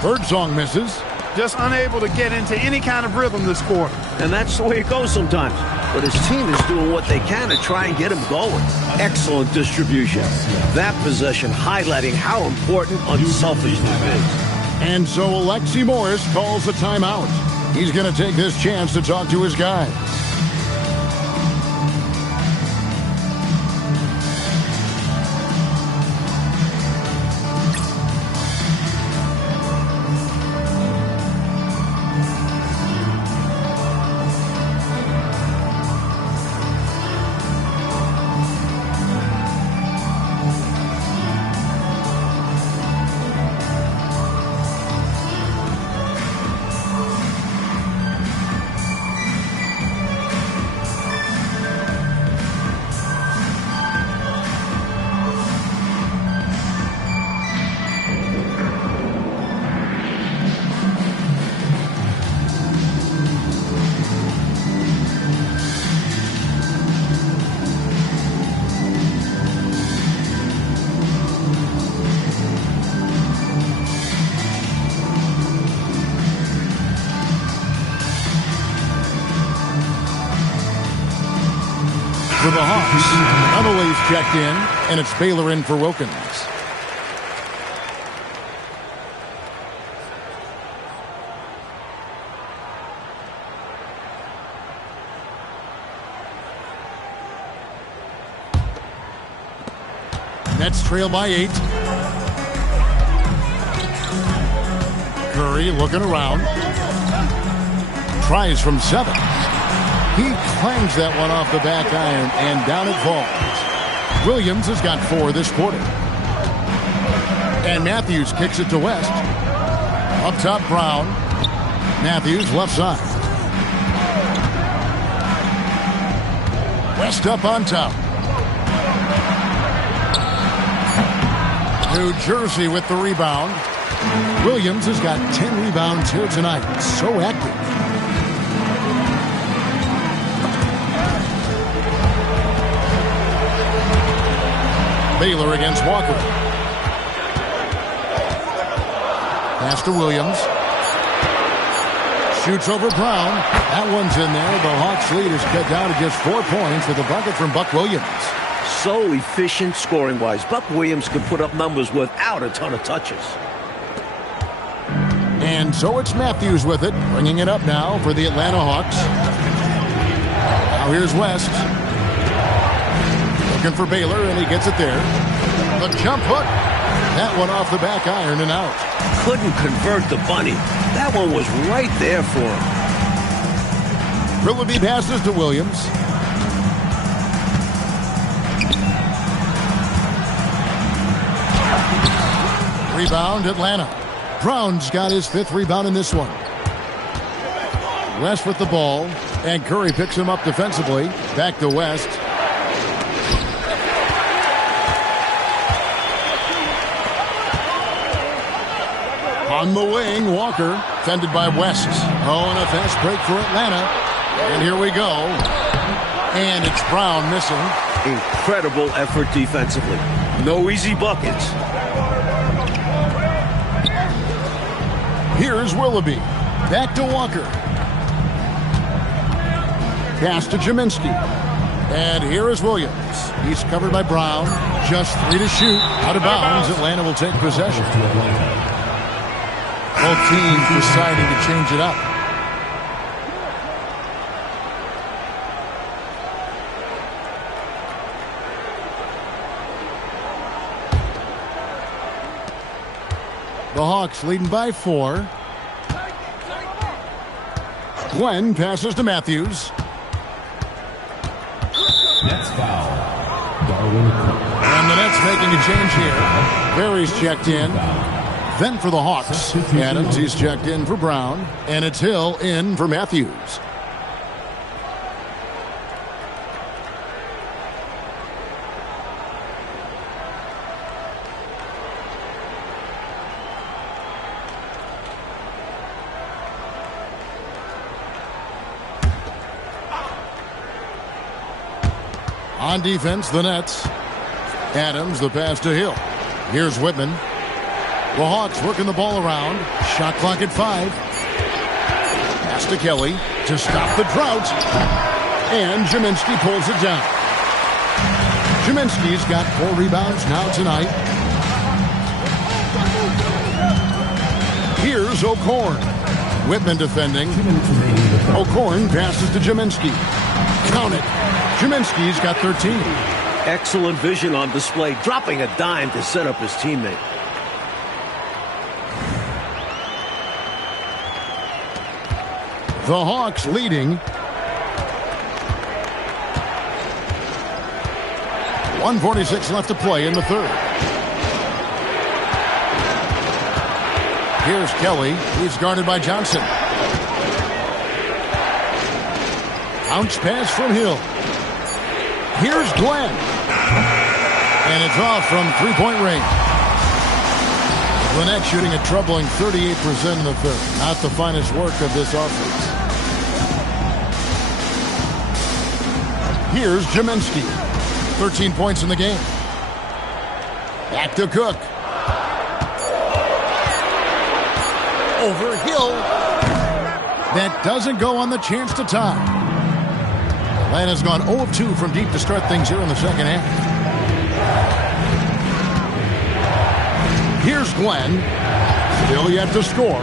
Birdsong misses. Just unable to get into any kind of rhythm this quarter. And that's the way it goes sometimes. But his team is doing what they can to try and get him going. Excellent distribution. That possession highlighting how important unselfishness is. And so Alexi Morris calls a timeout. He's going to take this chance to talk to his guys. the Hawks. Runaways checked in, and it's Baylor in for Wilkins. Nets trail by 8. Curry looking around. Tries from 7. He clangs that one off the back iron, and down it falls. Williams has got 4 this quarter. And Matthews kicks it to West. Up top, Brown. Matthews left side. West up on top. New Jersey with the rebound. Williams has got 10 rebounds here tonight. So active. Baylor against Walker. Pass to Williams. Shoots over Brown. That one's in there. The Hawks lead is cut down to just 4 points with a bucket from Buck Williams. So efficient scoring-wise. Buck Williams can put up numbers without a ton of touches. And so it's Matthews with it, bringing it up now for the Atlanta Hawks. Now here's West. Looking for Baylor, and he gets it there. The jump hook. That one off the back iron and out. Couldn't convert the bunny. That one was right there for him. Willoughby passes to Williams. Rebound, Atlanta. Brown's got his 5th rebound in this one. West with the ball, and Curry picks him up defensively. Back to West. On the wing, Walker, fended by West. Oh, and a fast break for Atlanta. And here we go. And it's Brown missing. Incredible effort defensively. No easy buckets. Here's Willoughby. Back to Walker. Pass to Jaminski. And here is Williams. He's covered by Brown. Just 3 to shoot. Out of bounds. Atlanta will take possession. Both teams deciding to change it up. The Hawks leading by 4. Glenn passes to Matthews. Nets foul. Darwin Cook. And the Nets making a change here. Berry's checked in. Then for the Hawks, Adams, he's checked in for Brown. And it's Hill in for Matthews. On defense, the Nets. Adams, the pass to Hill. Here's Whitman. The Hawks working the ball around. Shot clock at 5. Pass to Kelly to stop the drought. And Jaminski pulls it down. Jaminski's got 4 rebounds now tonight. Here's O'Korn. Whitman defending. O'Korn passes to Jaminski. Count it. Jaminski's got 13. Excellent vision on display, dropping a dime to set up his teammate. The Hawks leading. 1:46 left to play in the 3rd. Here's Kelly. He's guarded by Johnson. Bounce pass from Hill. Here's Glenn. And it's off from 3-point range. The Nets shooting a troubling 38% in the 3rd. Not the finest work of this offense. Here's Jaminski. 13 points in the game. Back to Cook. Over Hill. That doesn't go on the chance to tie. Atlanta's gone 0 of 2 from deep to start things here in the second half. Here's Glenn. Still yet to score.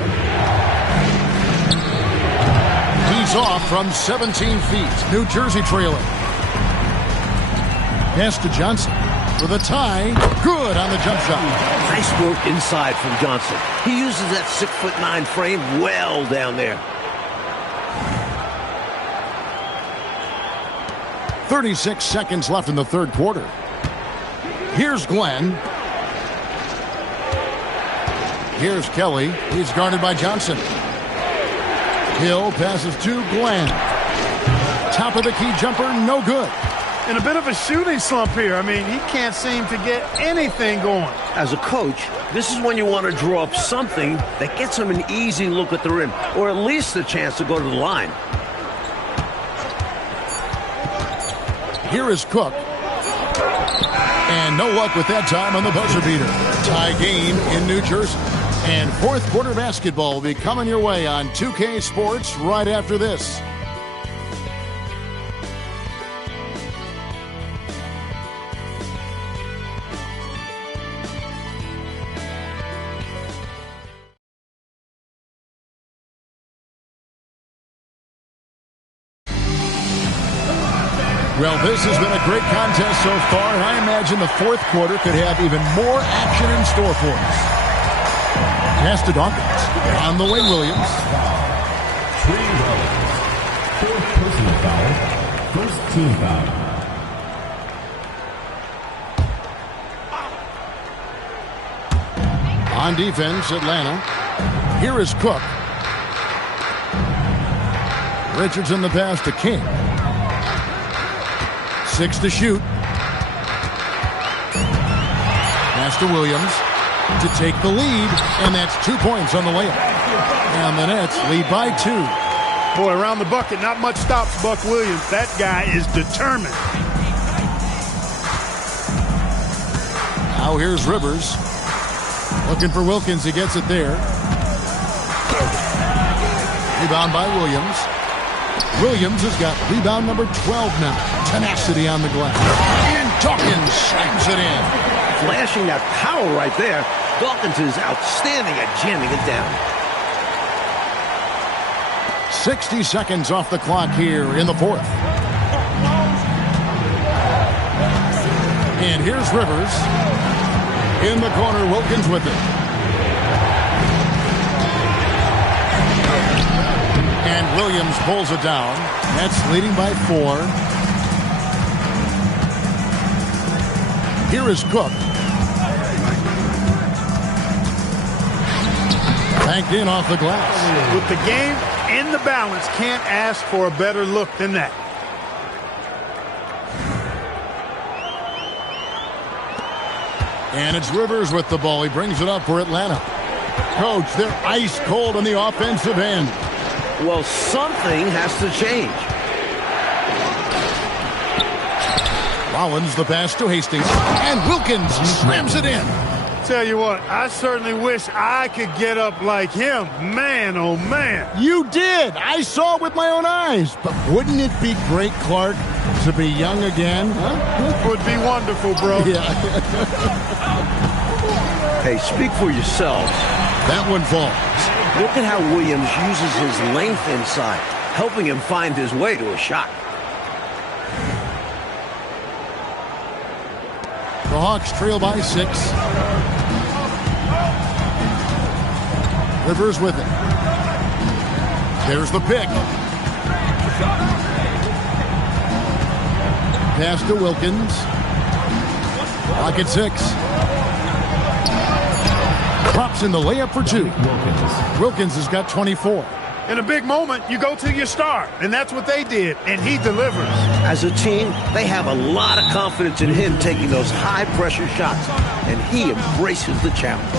He's off from 17 feet. New Jersey trailing. Pass to Johnson for the tie. Good on the jump shot. Nice work inside from Johnson. He uses that 6'9" frame well down there. 36 seconds left in the third quarter. Here's Glenn. Here's Kelly. He's guarded by Johnson. Hill passes to Glenn. Top of the key jumper, no good. In a bit of a shooting slump here. I mean, he can't seem to get anything going. As a coach, this is when you want to draw up something that gets him an easy look at the rim, or at least a chance to go to the line. Here is Cook. And no luck with that time on the buzzer beater. Tie game in New Jersey. And fourth quarter basketball will be coming your way on 2K Sports right after this. Well, this has been a great contest so far, and I imagine the fourth quarter could have even more action in store for us. Pass to Dawkins. On the way, Williams. Trey Williams. Fourth personal foul. First team foul. On defense, Atlanta. Here is Cook. Richardson the pass to King. 6 to shoot. Pass to Williams to take the lead, and that's 2 points on the layup. And the Nets lead by 2. Boy, around the bucket, not much stops Buck Williams. That guy is determined. Now here's Rivers. Looking for Wilkins. He gets it there. Rebound by Williams. Williams has got rebound number 12 now. Tenacity on the glass. And Dawkins slams it in. Flashing that power right there. Dawkins is outstanding at jamming it down. 60 seconds off the clock here in the fourth. And here's Rivers. In the corner, Wilkins with it. And Williams pulls it down. Nets leading by 4. Here is Cook. Banked in off the glass. With the game in the balance, can't ask for a better look than that. And it's Rivers with the ball. He brings it up for Atlanta. Coach, they're ice cold on the offensive end. Well, something has to change. Rollins the pass to Hastings. And Wilkins slams it in. Tell you what, I certainly wish I could get up like him. Man, oh man. You did. I saw it with my own eyes. But wouldn't it be great, Clark, to be young again? Huh? Would be wonderful, bro. Yeah. Hey, speak for yourselves. That one falls. Look at how Williams uses his length inside, helping him find his way to a shot. The Hawks trail by 6. Rivers with it. There's the pick. Pass to Wilkins. Clock at 6. Drops in the layup for 2. Wilkins has got 24. In a big moment, you go to your star, and that's what they did, and he delivers. As a team, they have a lot of confidence in him taking those high-pressure shots, and he embraces the challenge.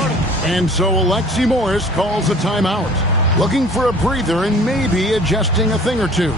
And so Alexi Morris calls a timeout, looking for a breather and maybe adjusting a thing or two.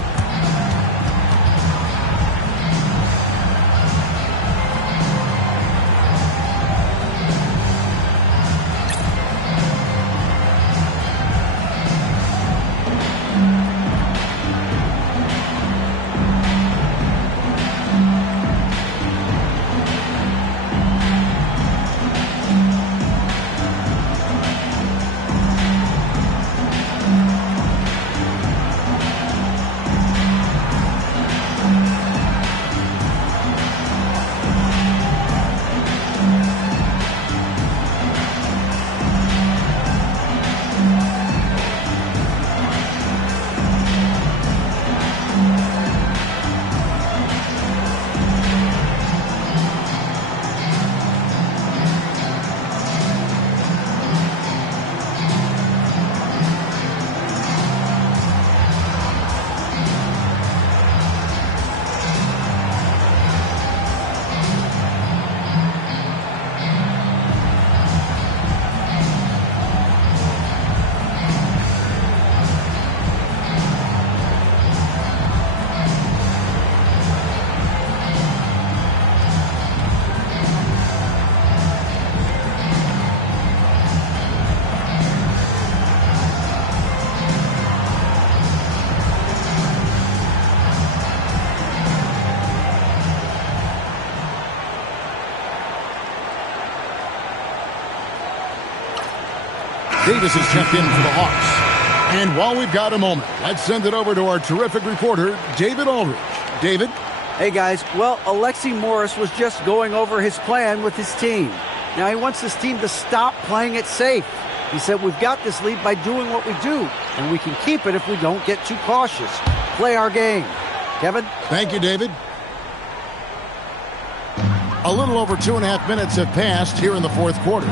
Davis has checked in for the Hawks. And while we've got a moment, let's send it over to our terrific reporter, David Aldridge. David? Hey, guys. Well, Alexi Morris was just going over his plan with his team. Now, he wants his team to stop playing it safe. He said, we've got this lead by doing what we do, and we can keep it if we don't get too cautious. Play our game. Kevin? Thank you, David. A little over 2.5 minutes have passed here in the fourth quarter.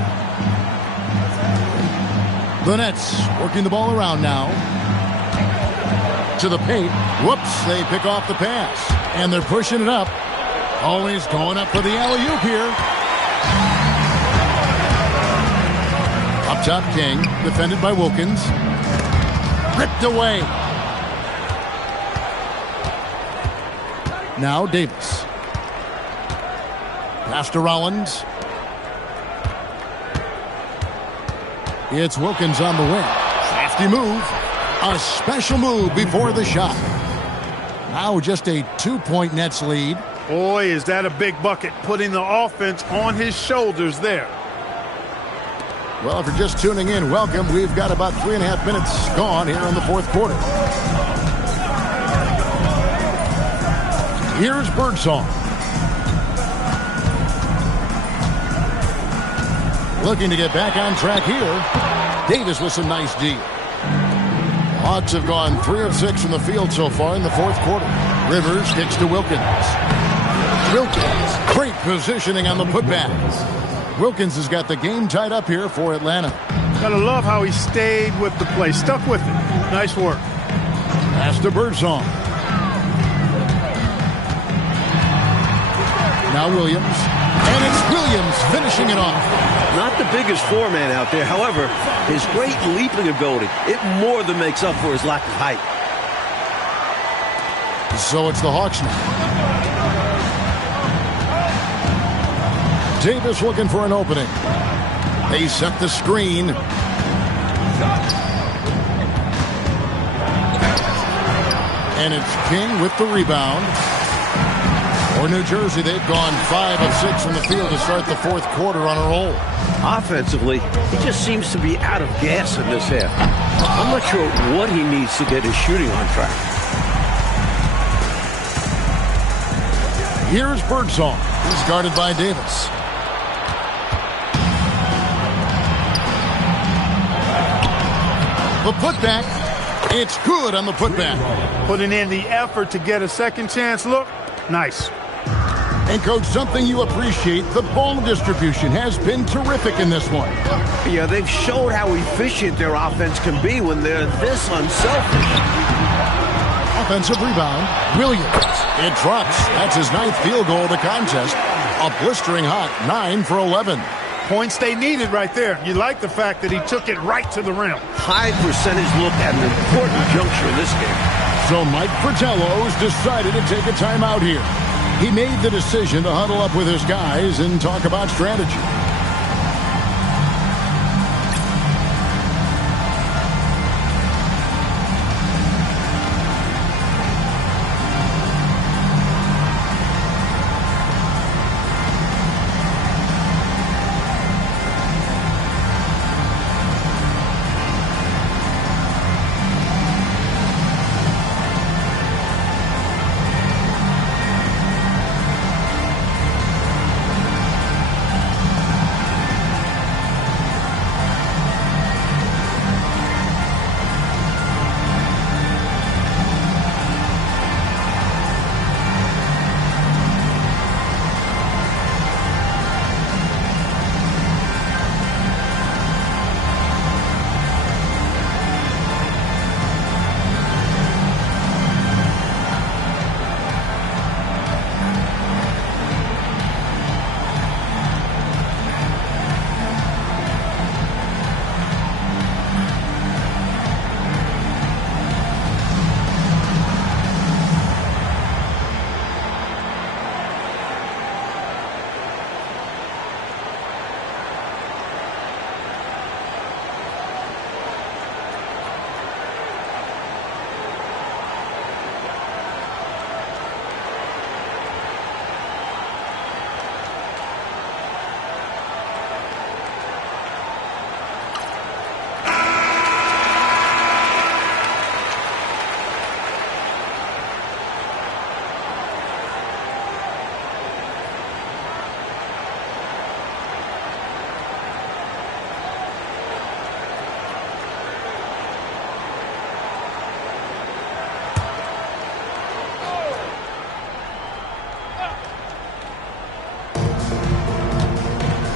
The Nets working the ball around now. To the paint. Whoops, they pick off the pass. And they're pushing it up. Always going up for the alley-oop here. Up top, King, defended by Wilkins. Ripped away. Now Davis. Pass to Rollins. It's Wilkins on the wing. Crafty move. A special move before the shot. Now just a 2-point Nets lead. Boy, is that a big bucket, putting the offense on his shoulders there. Well, if you're just tuning in, welcome. We've got about 3.5 minutes gone here in the fourth quarter. Here's Birdsong. Looking to get back on track here. Davis with some nice D. Hawks have gone 3 of 6 from the field so far in the fourth quarter. Rivers kicks to Wilkins. Wilkins, great positioning on the putback. Wilkins has got the game tied up here for Atlanta. Gotta love how he stayed with the play, stuck with it. Nice work. Pass to Birdsong. Now Williams. And it's Williams finishing it off. Not the biggest foreman out there. However, his great leaping ability, it more than makes up for his lack of height. So it's the Hawks now. Davis looking for an opening. They set the screen. And it's King with the rebound. For New Jersey, they've gone 5 of 6 from the field to start the fourth quarter on a roll. Offensively, he just seems to be out of gas in this half. I'm not sure what he needs to get his shooting on track. Here's Birdsong. He's guarded by Davis. The putback. It's good on the putback. Putting in the effort to get a second chance look. Nice. And, Coach, something you appreciate, the ball distribution has been terrific in this one. Yeah, they've showed how efficient their offense can be when they're this unselfish. Offensive rebound. Williams. It drops. That's his 9th field goal of the contest. A blistering hot 9 for 11. Points they needed right there. You like the fact that he took it right to the rim. High percentage look at an important juncture in this game. So Mike Fratello's decided to take a timeout here. He made the decision to huddle up with his guys and talk about strategy.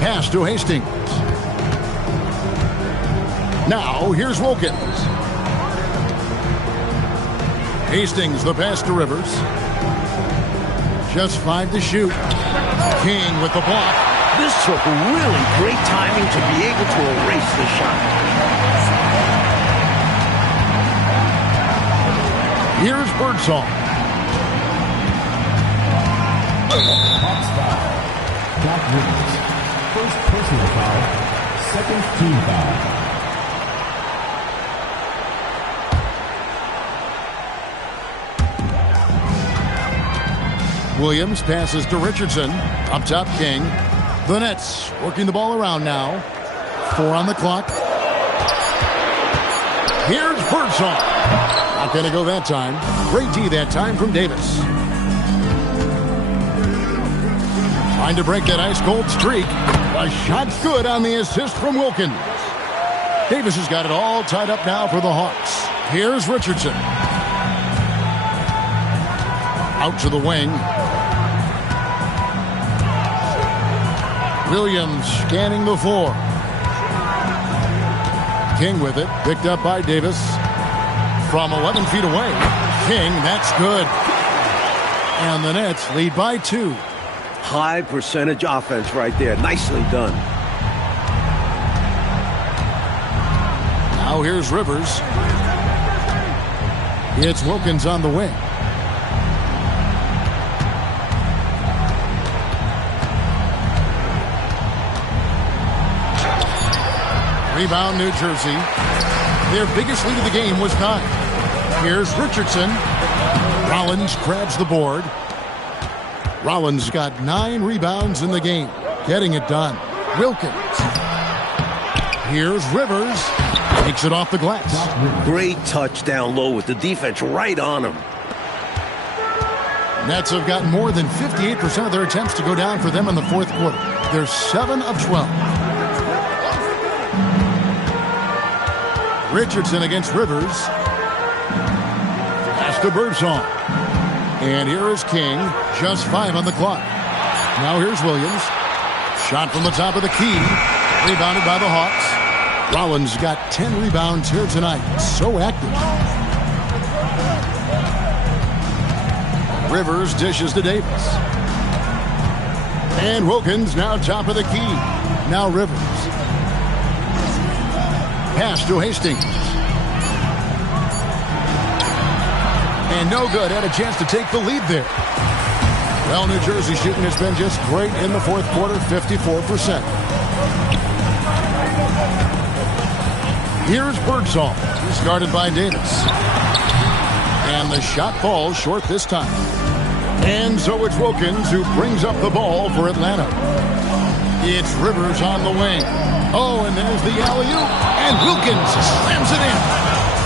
Pass to Hastings. Now, here's Wilkins. Hastings, the pass to Rivers. Just 5 to shoot. King with the block. This took really great timing to be able to erase the shot. Here's Birdsall. Hawks foul. Doc Rivers. First personal foul. Second team foul. Williams passes to Richardson. Up top, King. The Nets working the ball around now. 4 on the clock. Here's Birdsall. Not going to go that time. Great D that time from Davis. Trying to break that ice-cold streak. A shot's good on the assist from Wilkins. Davis has got it all tied up now for the Hawks. Here's Richardson. Out to the wing. Williams scanning the floor. King with it. Picked up by Davis. From 11 feet away. King, that's good. And the Nets lead by 2. High percentage offense right there. Nicely done. Now here's Rivers. It's Wilkins on the wing. Rebound, New Jersey. Their biggest lead of the game was 9. Here's Richardson. Rollins grabs the board. Rollins got 9 rebounds in the game. Getting it done. Wilkins. Here's Rivers. Takes it off the glass. Great touch down low with the defense right on him. Nets have gotten more than 58% of their attempts to go down for them in the fourth quarter. They're 7 of 12. Richardson against Rivers. Pass to Birdsall. And here is King. Just 5 on the clock. Now here's Williams. Shot from the top of the key. Rebounded by the Hawks. Rollins got 10 rebounds here tonight. So active. Rivers dishes to Davis. And Wilkins now top of the key. Now Rivers. Pass to Hastings. And no good. Had a chance to take the lead there. Well, New Jersey shooting has been just great in the fourth quarter, 54%. Here's Birdsall, started by Davis. And the shot falls short this time. And so it's Wilkins who brings up the ball for Atlanta. It's Rivers on the wing. Oh, and there's the alley-oop. And Wilkins slams it in.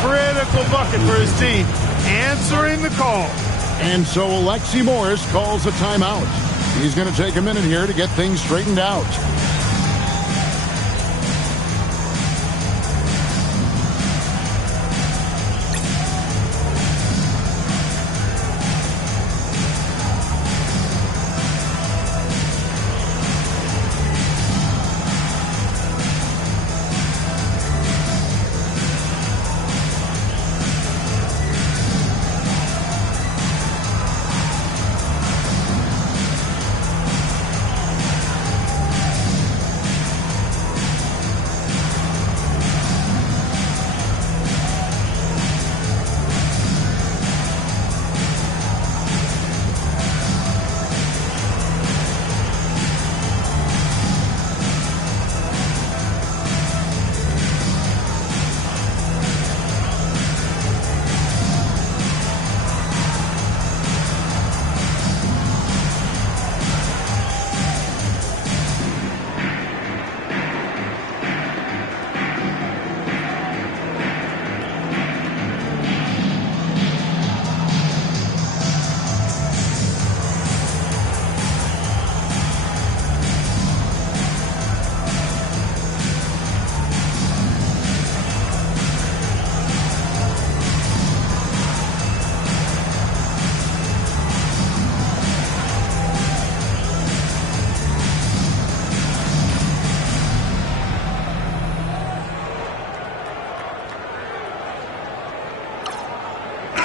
Critical bucket for his team. Answering the call. And so Alexi Morris calls a timeout. He's going to take a minute here to get things straightened out.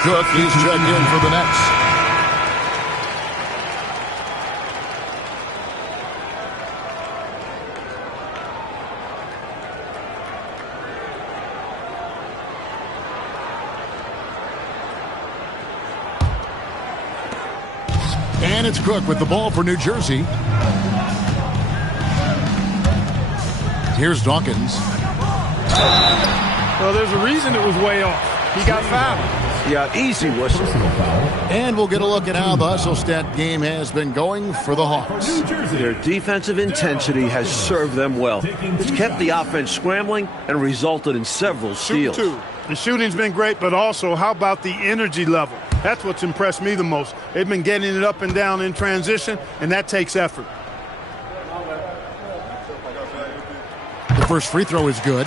Cook, he's checked in for the Nets. And it's Cook with the ball for New Jersey. Here's Dawkins. Well, there's a reason it was way off. He got fouled. Yeah, easy whistle. And we'll get a look at how the Hustle-Stat game has been going for the Hawks. Their defensive intensity has served them well. It's kept the offense scrambling and resulted in several steals. The shooting's been great, but also how about the energy level? That's what's impressed me the most. They've been getting it up and down in transition, and that takes effort. The first free throw is good.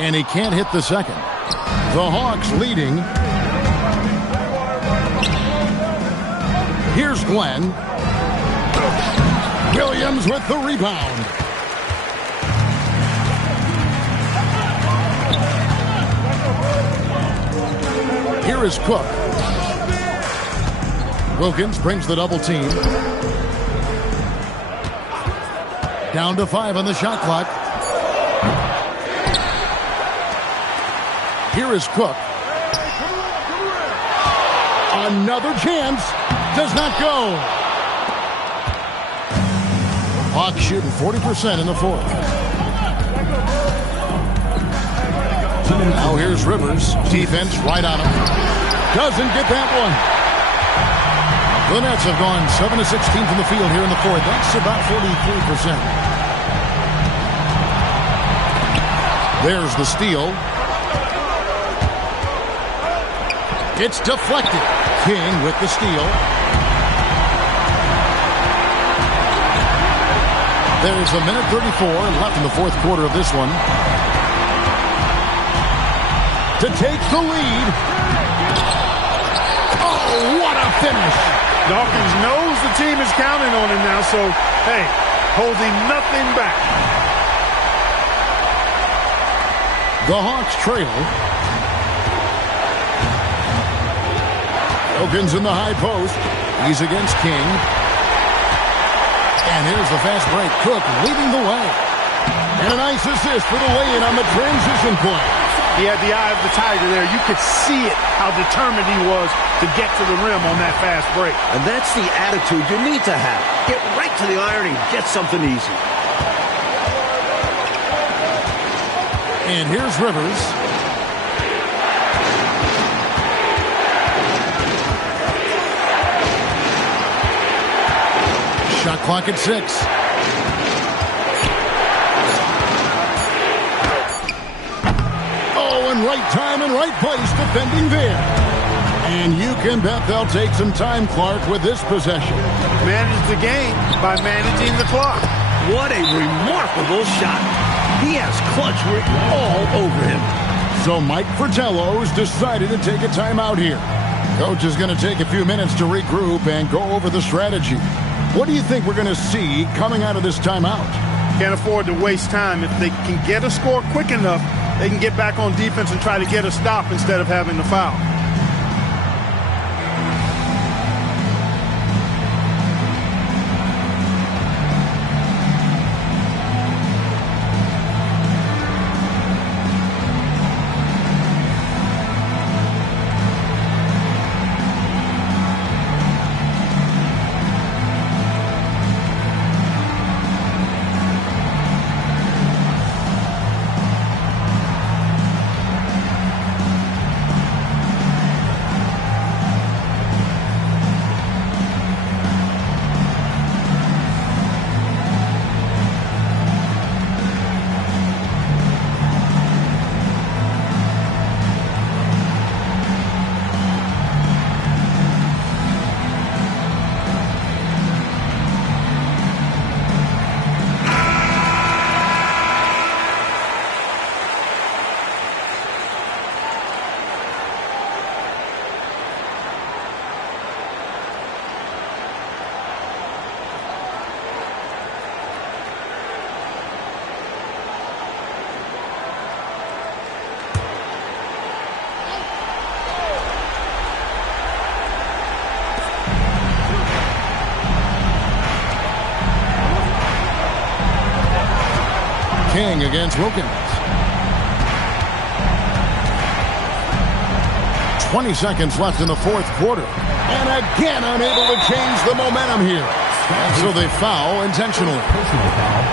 And he can't hit the second. The Hawks leading. Here's Glenn. Williams with the rebound. Here is Cook. Wilkins brings the double team. Down to 5 on the shot clock. Here is Cook. Another chance. Does not go. Hawks shooting 40% in the fourth. Now here's Rivers. Defense right on him. Doesn't get that one. The Nets have gone 7 of 16 from the field here in the fourth. That's about 43%. There's the steal. It's deflected. King with the steal. There's a minute 34 left in the fourth quarter of this one. To take the lead. Oh, what a finish. Dawkins knows the team is counting on him now, so, hey, holding nothing back. The Hawks trail. Wilkins in the high post. He's against King. And here's the fast break. Cook leading the way. And a nice assist for the lay-in on the transition point. He had the eye of the tiger there. You could see it, how determined he was to get to the rim on that fast break. And that's the attitude you need to have. Get right to the iron and get something easy. And here's Rivers. Shot clock at 6. Oh, and right time and right place defending there. And you can bet they'll take some time, Clark, with this possession. Manage the game by managing the clock. What a remarkable shot. He has clutch written all over him. So Mike Fratello's decided to take a timeout here. Coach is going to take a few minutes to regroup and go over the strategy. What do you think we're going to see coming out of this timeout? Can't afford to waste time. If they can get a score quick enough, they can get back on defense and try to get a stop instead of having the foul. King against Wilkins. 20 seconds left in the fourth quarter. And again unable to change the momentum here. And so they foul intentionally. Personal foul.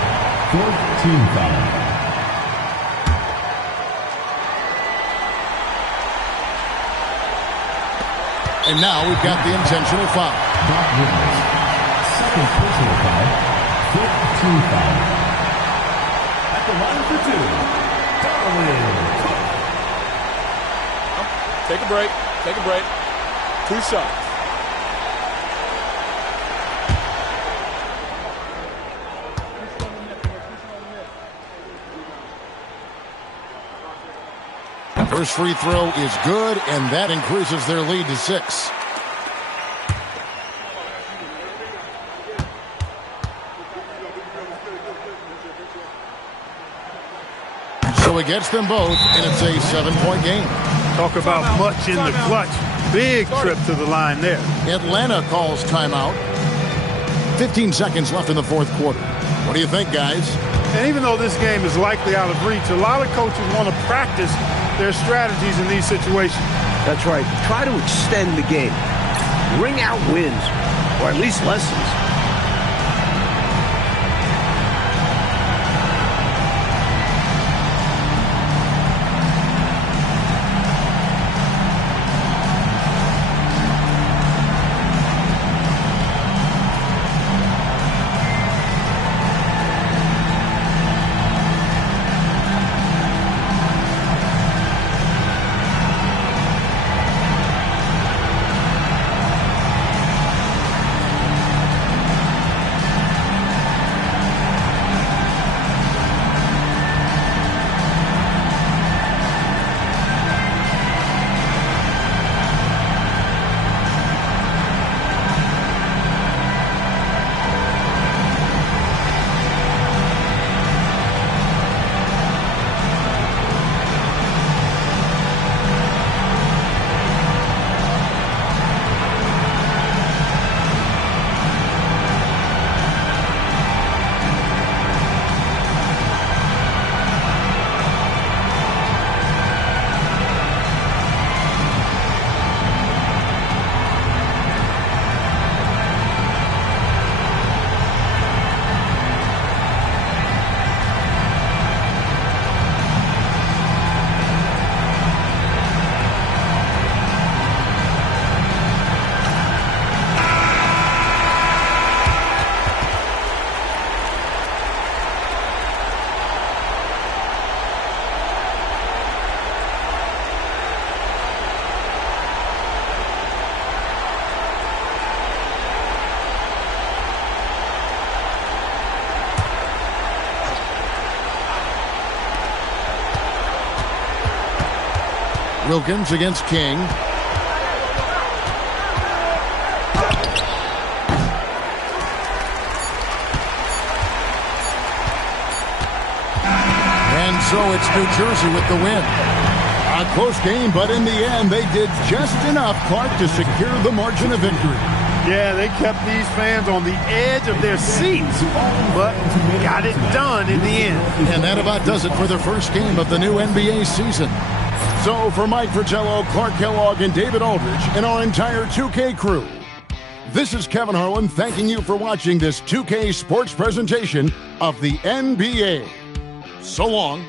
Fourth team foul. And now we've got the intentional foul. Doc Rivers. Second personal foul. Fifth team foul. At the line for two, Darwin Cook. Take a break. Take a break. 2 shots. First free throw is good, and that increases their lead to 6. So it gets them both, and it's a 7-point game. Talk about much in the clutch. Big trip to the line there. Atlanta calls timeout. 15 seconds left in the fourth quarter. What do you think, guys? And even though this game is likely out of reach, a lot of coaches want to practice their strategies in these situations. That's right. Try to extend the game. Bring out wins, or at least lessons. Wilkins against King. And so it's New Jersey with the win. A close game, but in the end, they did just enough, Clark, to secure the margin of victory. Yeah, they kept these fans on the edge of their seats, but got it done in the end. And that about does it for the first game of the new NBA season. So for Mike Fratello, Clark Kellogg, and David Aldridge, and our entire 2K crew, this is Kevin Harlan thanking you for watching this 2K sports presentation of the NBA. So long.